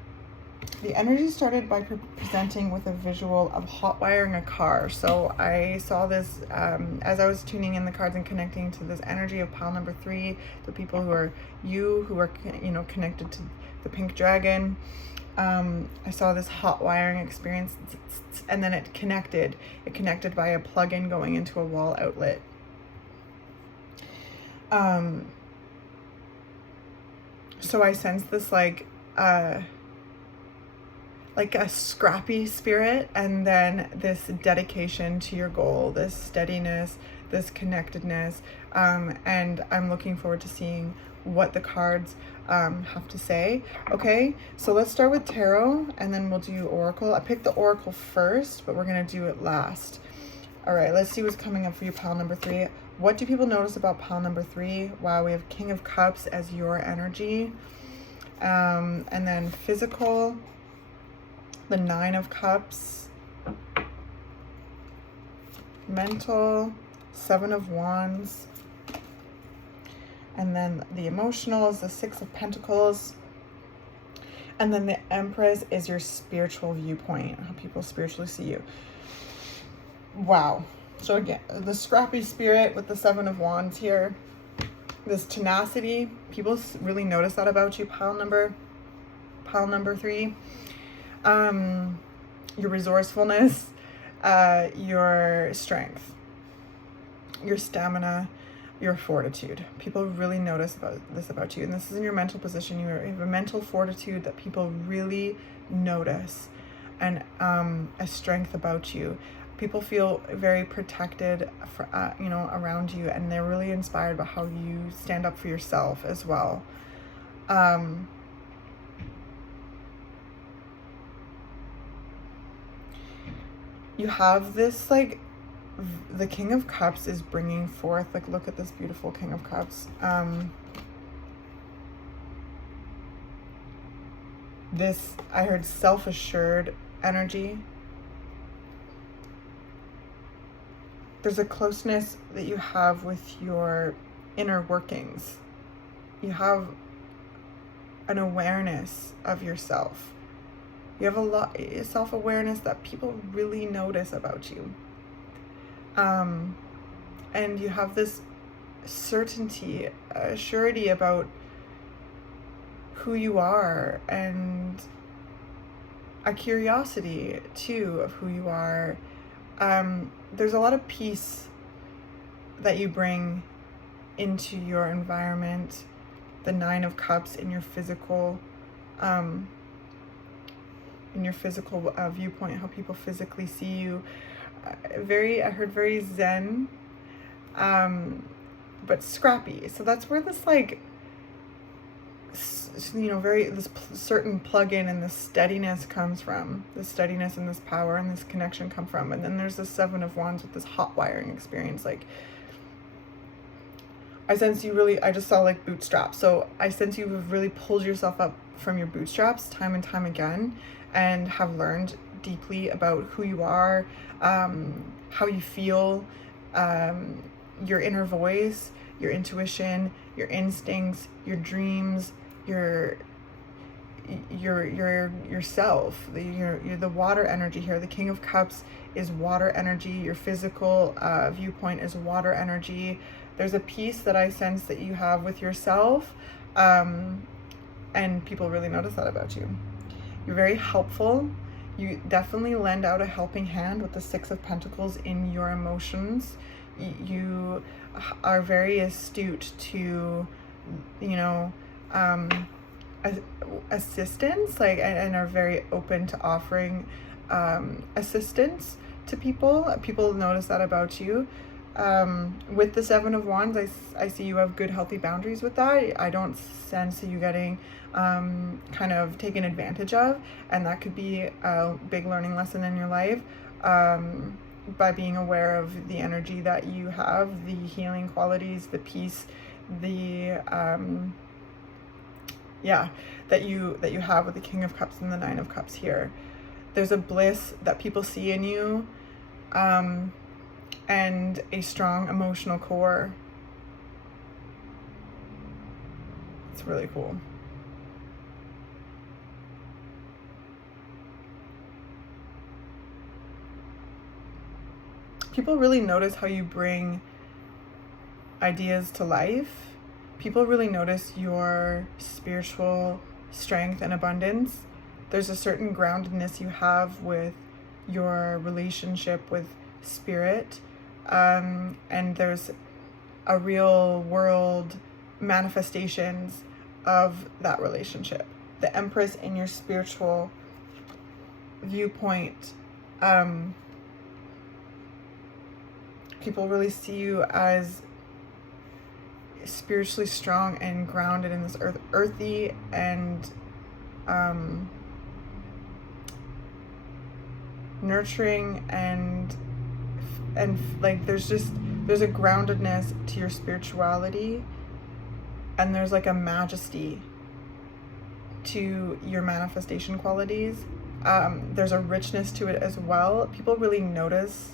the energy started by presenting with a visual of hot wiring a car. So I saw this as I was tuning in the cards and connecting to this energy of pile number 3, the people who are connected to the pink dragon. I saw this hot wiring experience, and then it connected by a plug-in going into a wall outlet. So I sensed this like a scrappy spirit, and then this dedication to your goal, this steadiness, this connectedness, and I'm looking forward to seeing what the cards have to say. Okay, so let's start with tarot, and then we'll do oracle. I picked the oracle first, but we're gonna do it last. All right, let's see what's coming up for you, pile number 3. What do people notice about pile number 3? Wow, we have King of Cups as your energy, and then physical, the 9 of Cups, mental, 7 of Wands, and then the emotional is the 6 of Pentacles, and then the Empress is your spiritual viewpoint, how people spiritually see you. Wow. So again, the scrappy spirit with the 7 of Wands here, this tenacity, people really notice that about you, pile number 3. Your resourcefulness, your strength, your stamina, your fortitude. People really notice this about you, and this is in your mental position. You have a mental fortitude that people really notice, and a strength about you. People feel very protected for, you know, around you, and they're really inspired by how you stand up for yourself as well. You have this, like, the King of Cups is bringing forth, like, look at this beautiful King of Cups. This, I heard self-assured energy. There's a closeness that you have with your inner workings. You have an awareness of yourself. You have a lot of self-awareness that people really notice about you. And you have this certainty, surety about who you are, and a curiosity too of who you are. There's a lot of peace that you bring into your environment. The Nine of Cups in your physical viewpoint, how people physically see you. I heard very zen, but scrappy. So that's where this, like, you know, this certain plug-in and this steadiness comes from. This steadiness and this power and this connection come from. And then there's the Seven of Wands with this hot wiring experience. Like, I sense you really, I just saw, like, bootstraps. So I sense you have really pulled yourself up from your bootstraps time and time again, and have learned deeply about who you are, how you feel, your inner voice, your intuition, your instincts, your dreams, yourself. You're the water energy here. The King of Cups is water energy. Your physical viewpoint is water energy. There's a peace that I sense that you have with yourself, and people really notice that about you. You're very helpful. You definitely lend out a helping hand with the Six of Pentacles in your emotions. You are very astute to, you know, assistance, like, and are very open to offering assistance to people. People notice that about you. With the Seven of Wands, I see you have good, healthy boundaries with that. I don't sense you getting kind of taken advantage of, and that could be a big learning lesson in your life, by being aware of the energy that you have, the healing qualities, the peace, the that you have with the King of Cups and the Nine of Cups here. There's a bliss that people see in you, and a strong emotional core. It's really cool. People really notice how you bring ideas to life. People really notice your spiritual strength and abundance. There's a certain groundedness you have with your relationship with spirit, and there's a real world manifestations of that relationship. The Empress in your spiritual viewpoint, people really see you as spiritually strong and grounded in this earthy and nurturing, and like there's a groundedness to your spirituality, and there's like a majesty to your manifestation qualities. There's a richness to it as well. People really notice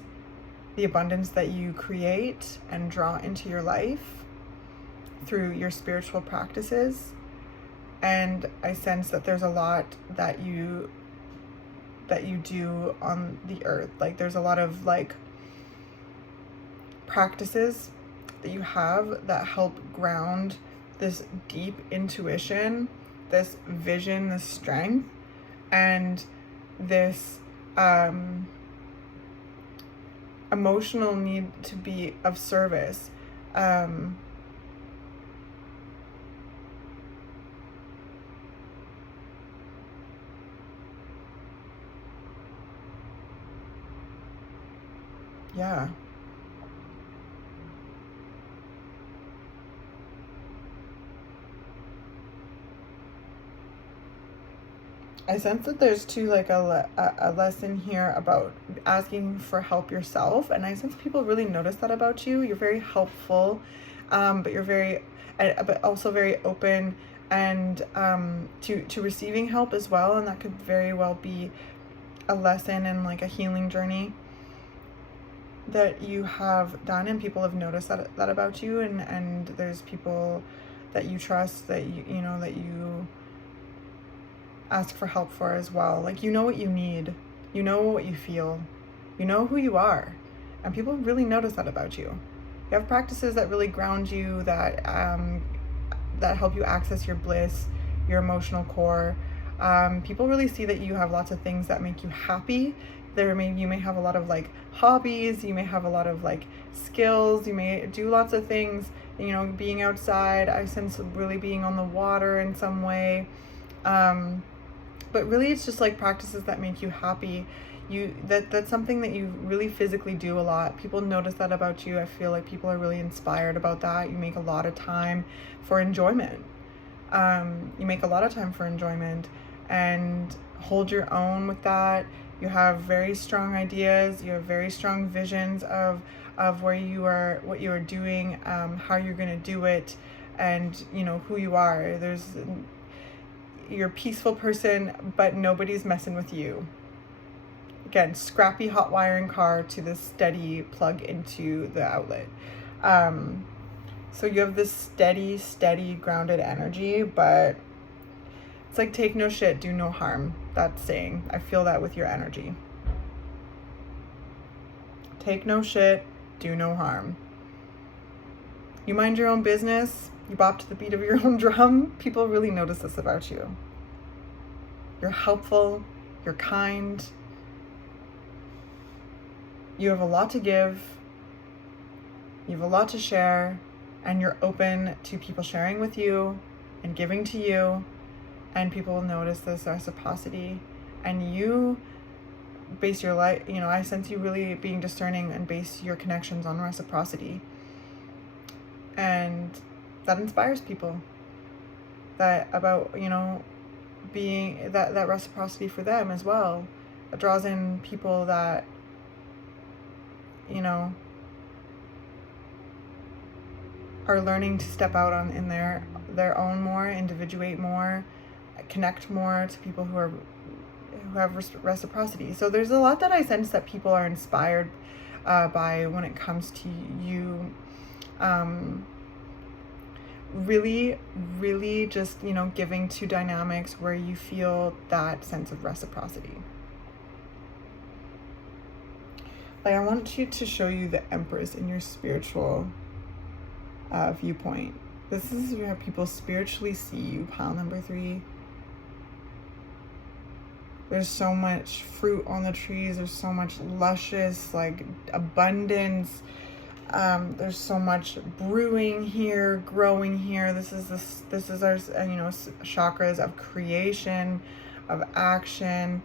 the abundance that you create and draw into your life through your spiritual practices. And I sense that there's a lot that you do on the earth. Like there's a lot of like practices that you have that help ground this deep intuition, this vision, this strength, and this emotional need to be of service. Yeah. I sense that there's too like a lesson here about asking for help yourself, and I sense people really notice that about you. You're very helpful, but you're but also very open and to receiving help as well, and that could very well be a lesson and like a healing journey that you have done, and people have noticed that about you, and there's people that you trust that you know that you ask for help for as well. Like, you know what you need, you know what you feel, you know who you are, and people really notice that about you. You have practices that really ground you, that that help you access your bliss, your emotional core. People really see that you have lots of things that make you happy. You may have a lot of like hobbies, you may have a lot of like skills, you may do lots of things, you know, being outside. I sense really being on the water in some way. But really it's just like practices that make you happy. That's something that you really physically do a lot. People notice that about you. I feel like people are really inspired about that. You make a lot of time for enjoyment. You make a lot of time for enjoyment and hold your own with that. You have very strong ideas. You have very strong visions of where you are, what you are doing, how you're going to do it, and you know who you are. You're a peaceful person, but nobody's messing with you. Again, scrappy hot wiring car to this steady plug into the outlet. So you have this steady, grounded energy, but it's like take no shit, do no harm. That saying. I feel that with your energy. Take no shit, do no harm. You mind your own business, you bop to the beat of your own drum. People really notice this about you. You're helpful, you're kind, you have a lot to give, you have a lot to share, and you're open to people sharing with you and giving to you, and people will notice this reciprocity, and you base your life, you know, I sense you really being discerning and base your connections on reciprocity. And that inspires people, that about, you know, being that reciprocity for them as well. It draws in people that, you know, are learning to step out on in their own more, individuate more, connect more to people who have reciprocity. So there's a lot that I sense that people are inspired by when it comes to you. Really just, you know, giving to dynamics where you feel that sense of reciprocity. Like, I want you to show you the Empress in your spiritual viewpoint. This is how people spiritually see you, pile number 3. There's so much fruit on the trees. There's so much luscious, like, abundance. There's so much brewing here, growing here. This is our, you know, chakras of creation, of action,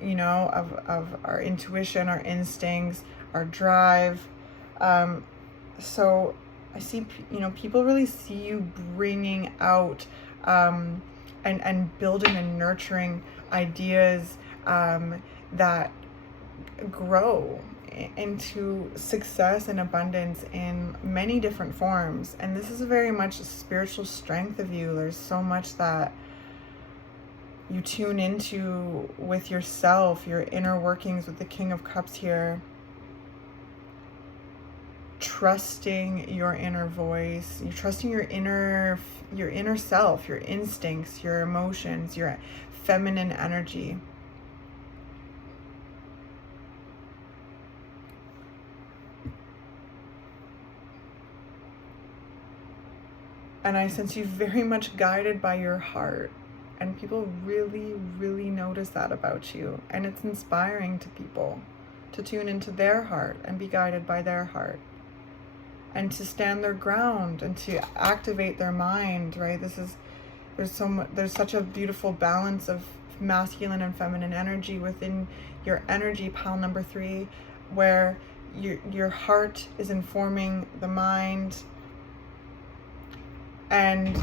you know, of our intuition, our instincts, our drive. So I see, you know, people really see you bringing out and building and nurturing ideas that grow into success and abundance in many different forms. And this is very much a spiritual strength of you. There's so much that you tune into with yourself, your inner workings with the King of Cups here. Trusting your inner voice, you're trusting your inner self, your instincts, your emotions, your feminine energy. And I sense you very much guided by your heart. And people really notice that about you. And it's inspiring to people to tune into their heart and be guided by their heart. And to stand their ground and to activate their mind, right? There's such a beautiful balance of masculine and feminine energy within your energy, pile number 3, where your heart is informing the mind, and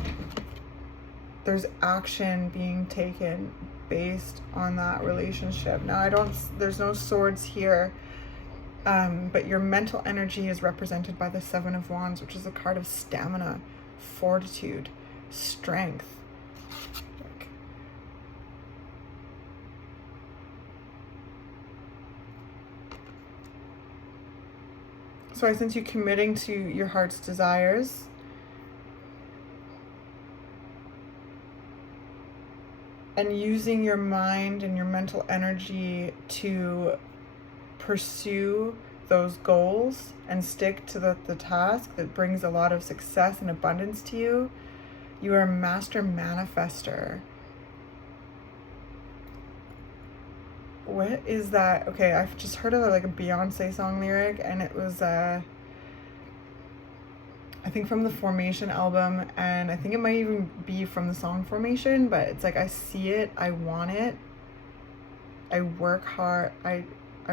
there's action being taken based on that relationship. Now, there's no swords here, but your mental energy is represented by the Seven of Wands, which is a card of stamina, fortitude, strength. So I sense you committing to your heart's desires. And using your mind and your mental energy to pursue those goals and stick to the task that brings a lot of success and abundance to you. You are a master manifester. What is that? Okay, I've just heard of like a Beyonce song lyric, and it was I think from the Formation album, and I think it might even be from the song Formation, but it's like, I see it, I want it, I work hard, I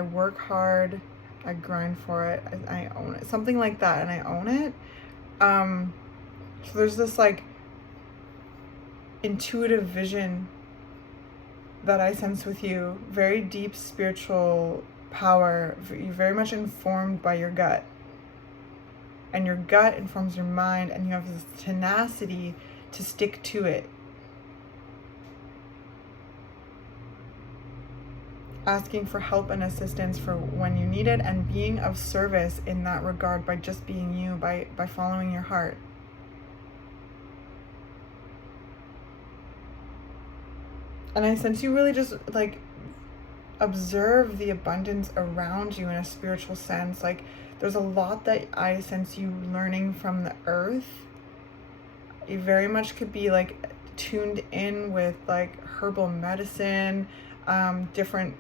work hard, I grind for it, I own it, something like that, and I own it. So there's this like intuitive vision that I sense with you, very deep spiritual power. You're very much informed by your gut, and your gut informs your mind, and you have this tenacity to stick to it. Asking for help and assistance for when you need it, and being of service in that regard by just being you, by following your heart. And I sense you really just like observe the abundance around you in a spiritual sense. Like, there's a lot that I sense you learning from the earth. You very much could be like tuned in with like herbal medicine, different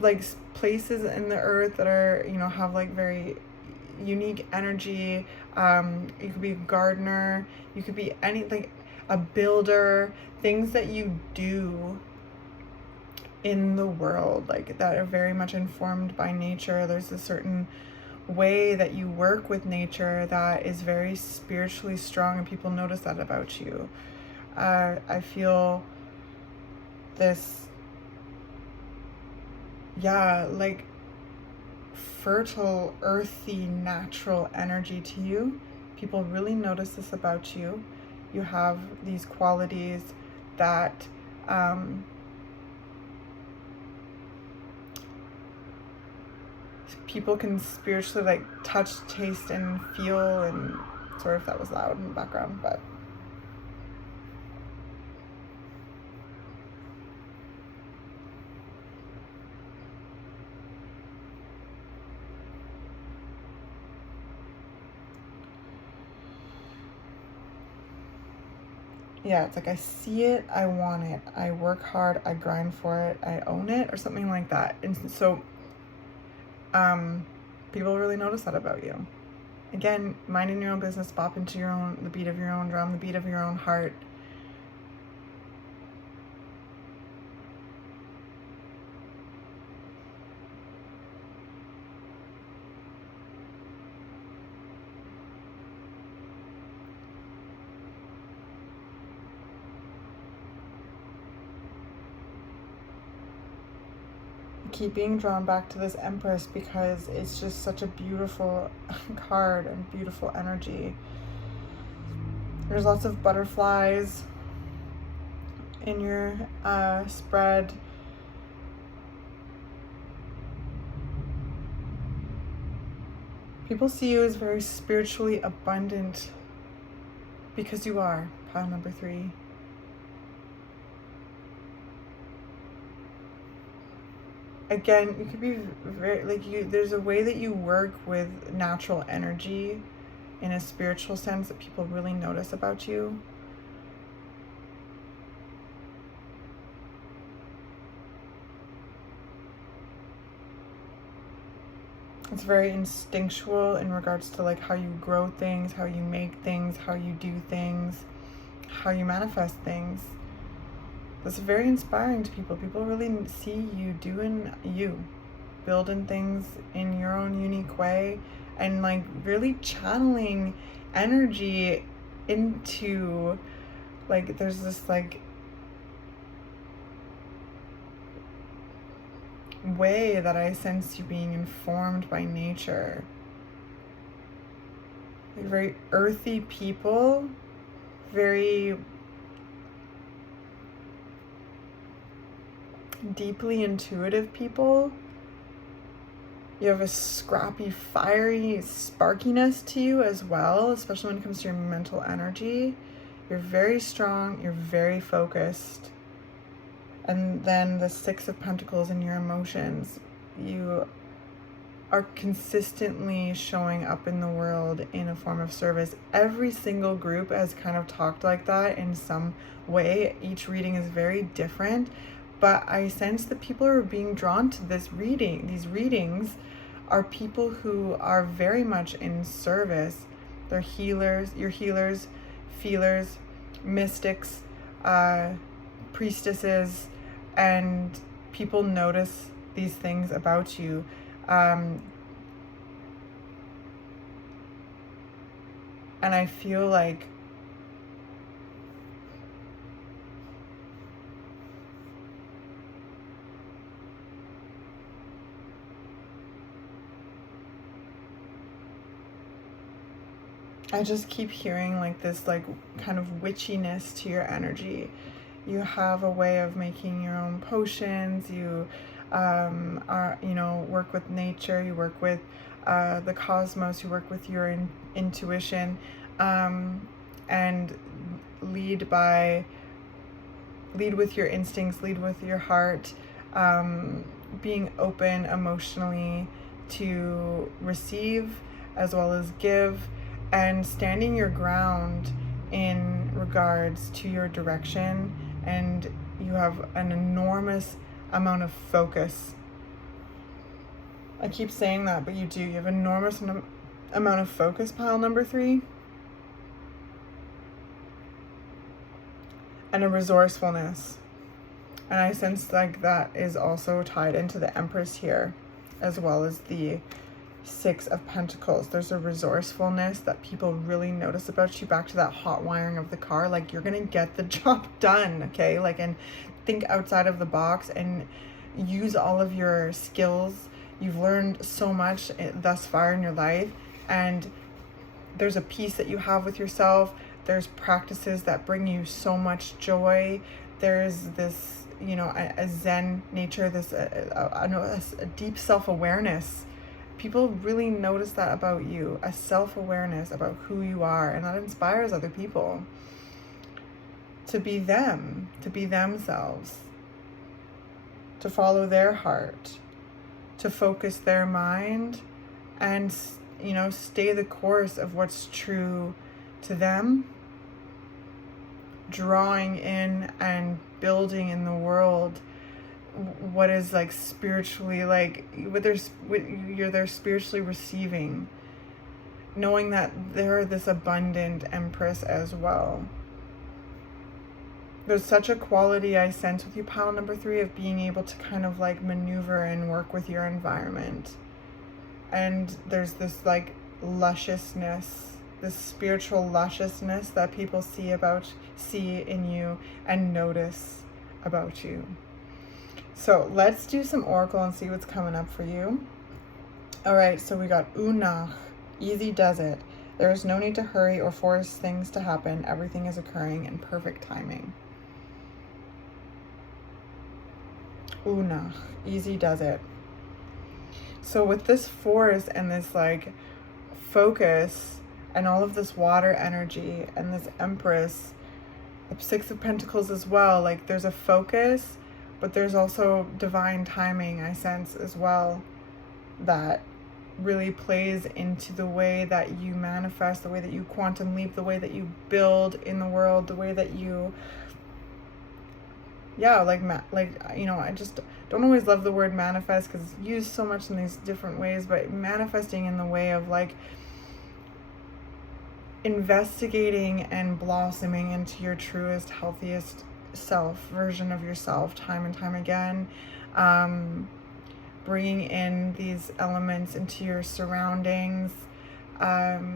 like places in the earth that are, you know, have like very unique energy. You could be a gardener, you could be anything, a builder, things that you do in the world, like that are very much informed by nature. There's a certain way that you work with nature that is very spiritually strong, and people notice that about you. I feel this, like fertile, earthy, natural energy to you. People really notice this about you. You have these qualities that people can spiritually like touch, taste, and feel. And sorry if that was loud in the background, but yeah, it's like, I see it, I want it, I work hard, I grind for it, I own it, or something like that. And so people really notice that about you. Again, minding your own business, bop into the beat of your own drum, the beat of your own heart. Keep being drawn back to this Empress because it's just such a beautiful card and beautiful energy. There's lots of butterflies in your spread. People see you as very spiritually abundant because you are. Pile number 3. Again, you could be very, like, there's a way that you work with natural energy in a spiritual sense that people really notice about you. It's very instinctual in regards to like how you grow things, how you make things, how you do things, how you manifest things. That's very inspiring to people. People really see you doing you. building things in your own unique way, and like really channeling energy into, like, there's this like way that I sense you being informed by nature. Like very earthy people, very deeply intuitive people. You have a scrappy, fiery sparkiness to you as well, especially when it comes to your mental energy. You're very strong, you're very focused. And then the Six of Pentacles in your emotions. You are consistently showing up in the world in a form of service. Every single group has kind of talked like that in some way. Each reading is very different, but I sense that people are being drawn to this reading. These readings are people who are very much in service. They're healers, you're healers, feelers, mystics, priestesses, and people notice these things about you. And I feel like I just keep hearing like this like kind of witchiness to your energy. You have a way of making your own potions. You are, you know, work with nature. You work with the cosmos. You work with your intuition, and lead with your instincts. Lead with your heart. Being open emotionally to receive as well as give, and standing your ground in regards to your direction. And you have an enormous amount of focus. I keep saying that, but you do. You have an enormous amount of focus, pile number 3. And a resourcefulness. And I sense like that is also tied into the Empress here, as well as the Six of Pentacles. There's a resourcefulness that people really notice about you. Back to that hot wiring of the car, like you're gonna get the job done, okay? Like, and think outside of the box and use all of your skills. You've learned so much thus far in your life, and there's a peace that you have with yourself. There's practices that bring you so much joy. There's this, you know, a zen nature, this a deep self-awareness. People really notice that about you, a self-awareness about who you are, and that inspires other people to be them, to be themselves, to follow their heart, to focus their mind, and, you know, stay the course of what's true to them, drawing in and building in the world what is like spiritually, like what they're spiritually receiving, knowing that they're this abundant Empress as well. There's such a quality I sense with you, pile number 3, of being able to kind of like maneuver and work with your environment. And there's this like lusciousness, this spiritual lusciousness that people see in you and notice about you. So let's do some oracle and see what's coming up for you. All right, so we got Unach, easy does it. There is no need to hurry or force things to happen. Everything is occurring in perfect timing. Unach, easy does it. So with this force and this like focus and all of this water energy and this Empress, the Six of Pentacles as well, like there's a focus, but there's also divine timing, I sense as well, that really plays into the way that you manifest, the way that you quantum leap, the way that you build in the world, the way that you, yeah, like you know, I just don't always love the word manifest because it's used so much in these different ways, but manifesting in the way of like investigating and blossoming into your truest, healthiest self, version of yourself, time and time again. bringing in these elements into your surroundings. I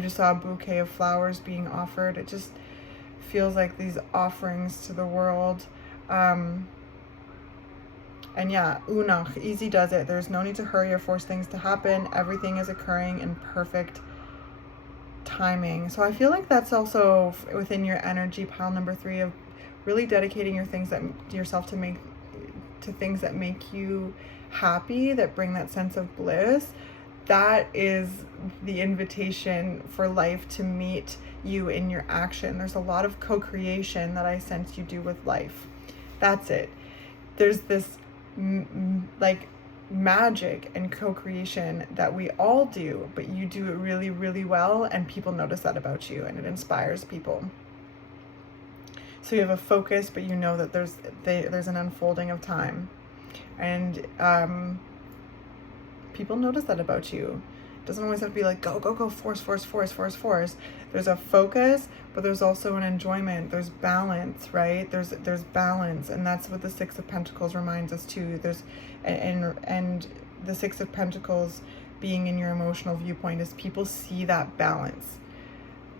just saw a bouquet of flowers being offered. It just feels like these offerings to the world. And yeah, unach, easy does it. There's no need to hurry or force things to happen. Everything is occurring in perfect timing. So I feel like that's also within your energy pile number 3 of really dedicating yourself to things that make you happy, that bring that sense of bliss. That is the invitation for life to meet you in your action. There's a lot of co-creation that I sense you do with life. That's it. There's this like magic and co-creation that we all do, but you do it really, really well, and people notice that about you, and it inspires people. So you have a focus, but you know that there's an unfolding of time, and people notice that about you. It doesn't always have to be like go, force. There's a focus, but there's also an enjoyment. There's balance, right? There's balance, and that's what the 6 of Pentacles reminds us too. And the 6 of Pentacles being in your emotional viewpoint is people see that balance.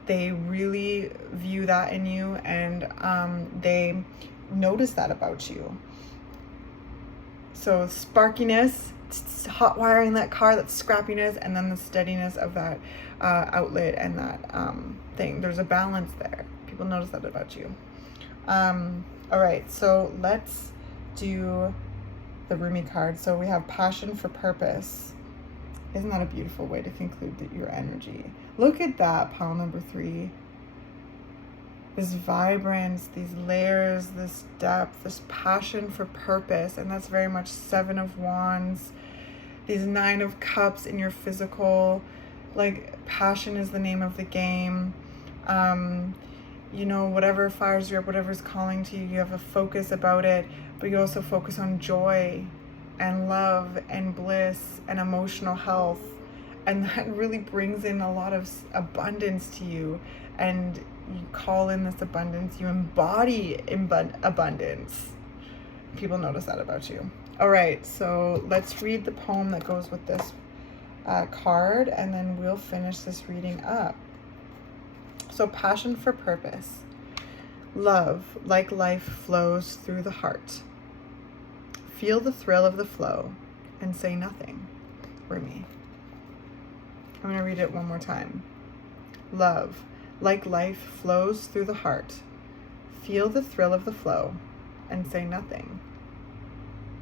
They really view that in you, and they notice that about you. So sparkiness, hot wiring that car, that scrappiness, and then the steadiness of that outlet and that thing. There's a balance there. People notice that about you. All right, so let's do the Rumi card. So we have passion for purpose. Isn't that a beautiful way to conclude your energy? Look at that, pile number 3. This vibrance, these layers, this depth, this passion for purpose. And that's very much 7 of Wands. These 9 of Cups in your physical. Like, passion is the name of the game. You know, whatever fires you up, whatever's calling to you, you have a focus about it. But you also focus on joy and love and bliss and emotional health. And that really brings in a lot of abundance to you. And you call in this abundance. You embody abundance. People notice that about you. All right, so let's read the poem that goes with this card, and then we'll finish this reading up. So, passion for purpose. Love, like life, flows through the heart. Feel the thrill of the flow and say nothing. Rumi. I'm going to read it one more time. Love, like life, flows through the heart. Feel the thrill of the flow and say nothing.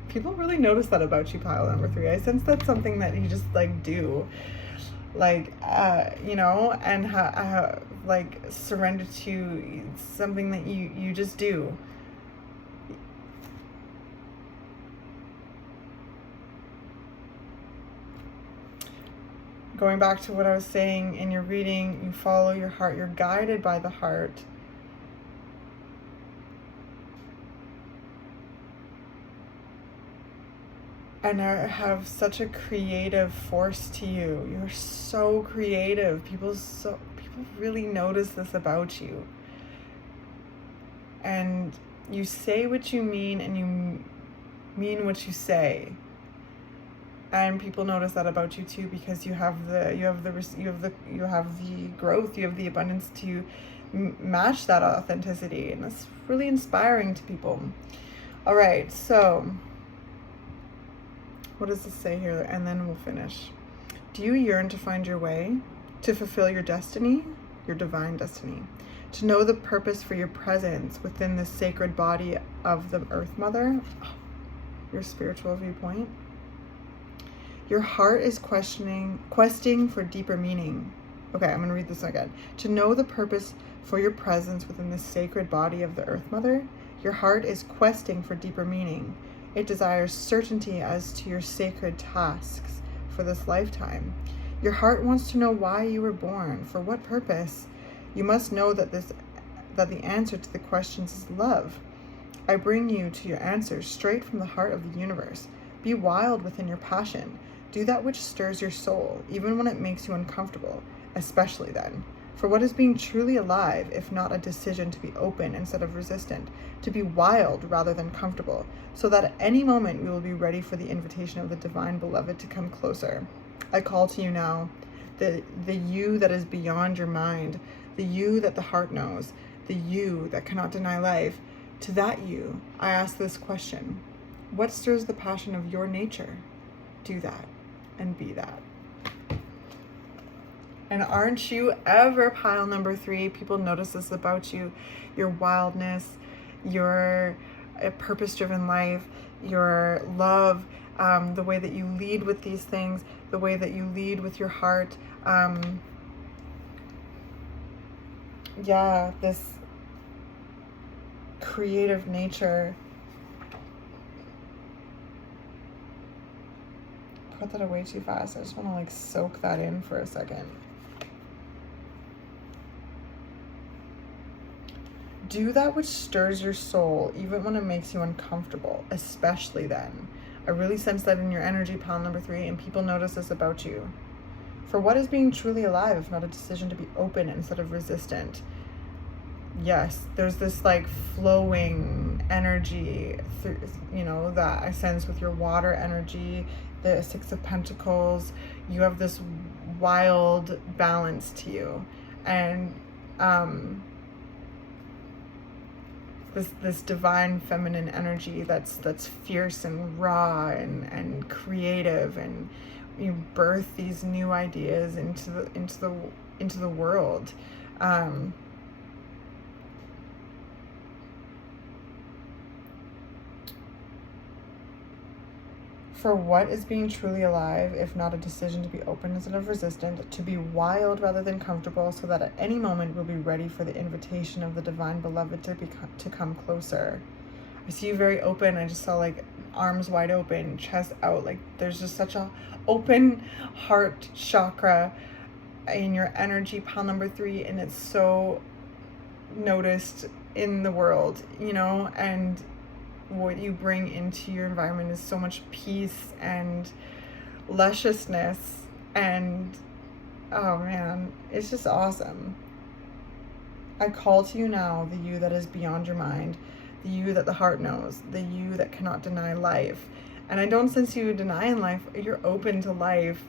People really notice that about you, pile number 3. I sense that's something that you just like do, like you know, and like surrender to something that you just do. Going back to what I was saying in your reading, you follow your heart, you're guided by the heart. And have such a creative force to you. You're so creative. People really notice this about you. And you say what you mean, and you mean what you say. And people notice that about you too, because you have the growth, you have the abundance to match that authenticity, and that's really inspiring to people. All right, so what does this say here? And then we'll finish. Do you yearn to find your way, to fulfill your destiny, your divine destiny, to know the purpose for your presence within the sacred body of the Earth Mother, your spiritual viewpoint? Your heart is questing for deeper meaning. Okay, I'm going to read this again. To know the purpose for your presence within the sacred body of the Earth Mother, your heart is questing for deeper meaning. It desires certainty as to your sacred tasks for this lifetime. Your heart wants to know why you were born, for what purpose. You must know that the answer to the questions is love. I bring you to your answers straight from the heart of the universe. Be wild within your passion. Do that which stirs your soul, even when it makes you uncomfortable, especially then. For what is being truly alive, if not a decision to be open instead of resistant, to be wild rather than comfortable, so that at any moment we will be ready for the invitation of the divine beloved to come closer. I call to you now, the you that is beyond your mind, the you that the heart knows, the you that cannot deny life. To that you, I ask this question: what stirs the passion of your nature? Do that and be that. And aren't you ever pile number 3? People notice this about you: your wildness, your purpose-driven life, your love, the way that you lead with these things, the way that you lead with your heart. Yeah, this creative nature. Put that away too fast. I just want to like soak that in for a second. Do that which stirs your soul, even when it makes you uncomfortable, especially then. I really sense that in your energy, pile number 3, and people notice this about you. For what is being truly alive, if not a decision to be open instead of resistant? Yes, there's this like flowing energy, you know, that I sense with your water energy, the 6 of Pentacles. You have this wild balance to you, and this divine feminine energy that's fierce and raw and creative, and you birth these new ideas into the world. For what is being truly alive, if not a decision to be open instead of resistant, to be wild rather than comfortable, so that at any moment we'll be ready for the invitation of the divine beloved to come closer. I see you very open. I just saw like arms wide open, chest out. Like there's just such a open heart chakra in your energy, pile number 3, and it's so noticed in the world, you know, and what you bring into your environment is so much peace and lusciousness, and oh man, it's just awesome. I call to you now, the you that is beyond your mind, the you that the heart knows, the you that cannot deny life. And I don't sense you denying life. You're open to life.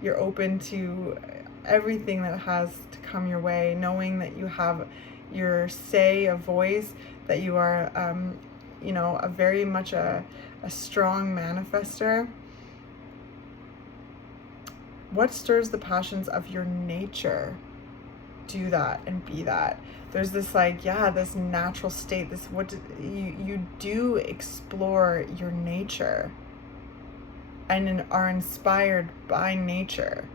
You're open to everything that has to come your way, knowing that you have your say, a voice, that you are you know, a very much a strong manifester. What stirs the passions of your nature? Do that and be that. There's this like, yeah, this natural state, this what you do explore your nature and are inspired by nature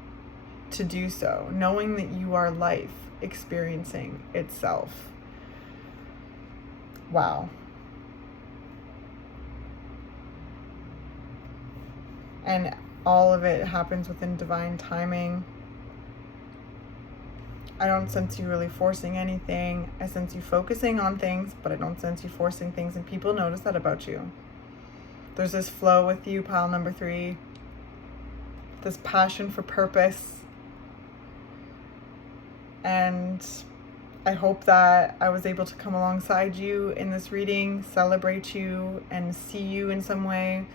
to do so, knowing that you are life experiencing itself. Wow. And all of it happens within divine timing. I don't sense you really forcing anything. I sense you focusing on things, but I don't sense you forcing things, and people notice that about you. There's this flow with you, pile number 3. This passion for purpose. And I hope that I was able to come alongside you in this reading, celebrate you, and see you in some way.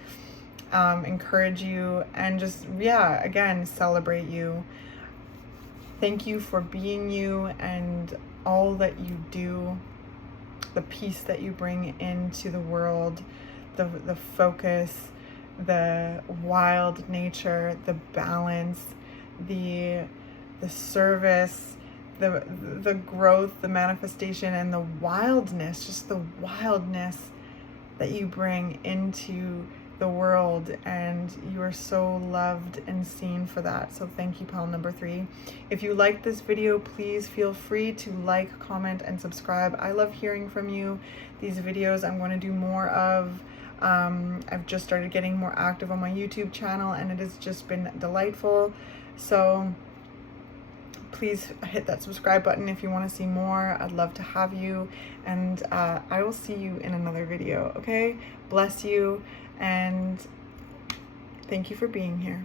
Encourage you, and just, yeah, again, celebrate you. Thank you for being you and all that you do, the peace that you bring into the world, the focus, the wild nature, the balance, the service, the growth, the manifestation, and the wildness, just the wildness that you bring into the world, and you are so loved and seen for that. So thank you, pile number 3. If you like this video, please feel free to like, comment, and subscribe. I love hearing from you. These videos I'm going to do more of. I've just started getting more active on my YouTube channel, and it has just been delightful. So please hit that subscribe button if you want to see more. I'd love to have you, and I will see you in another video. Okay, bless you, and thank you for being here.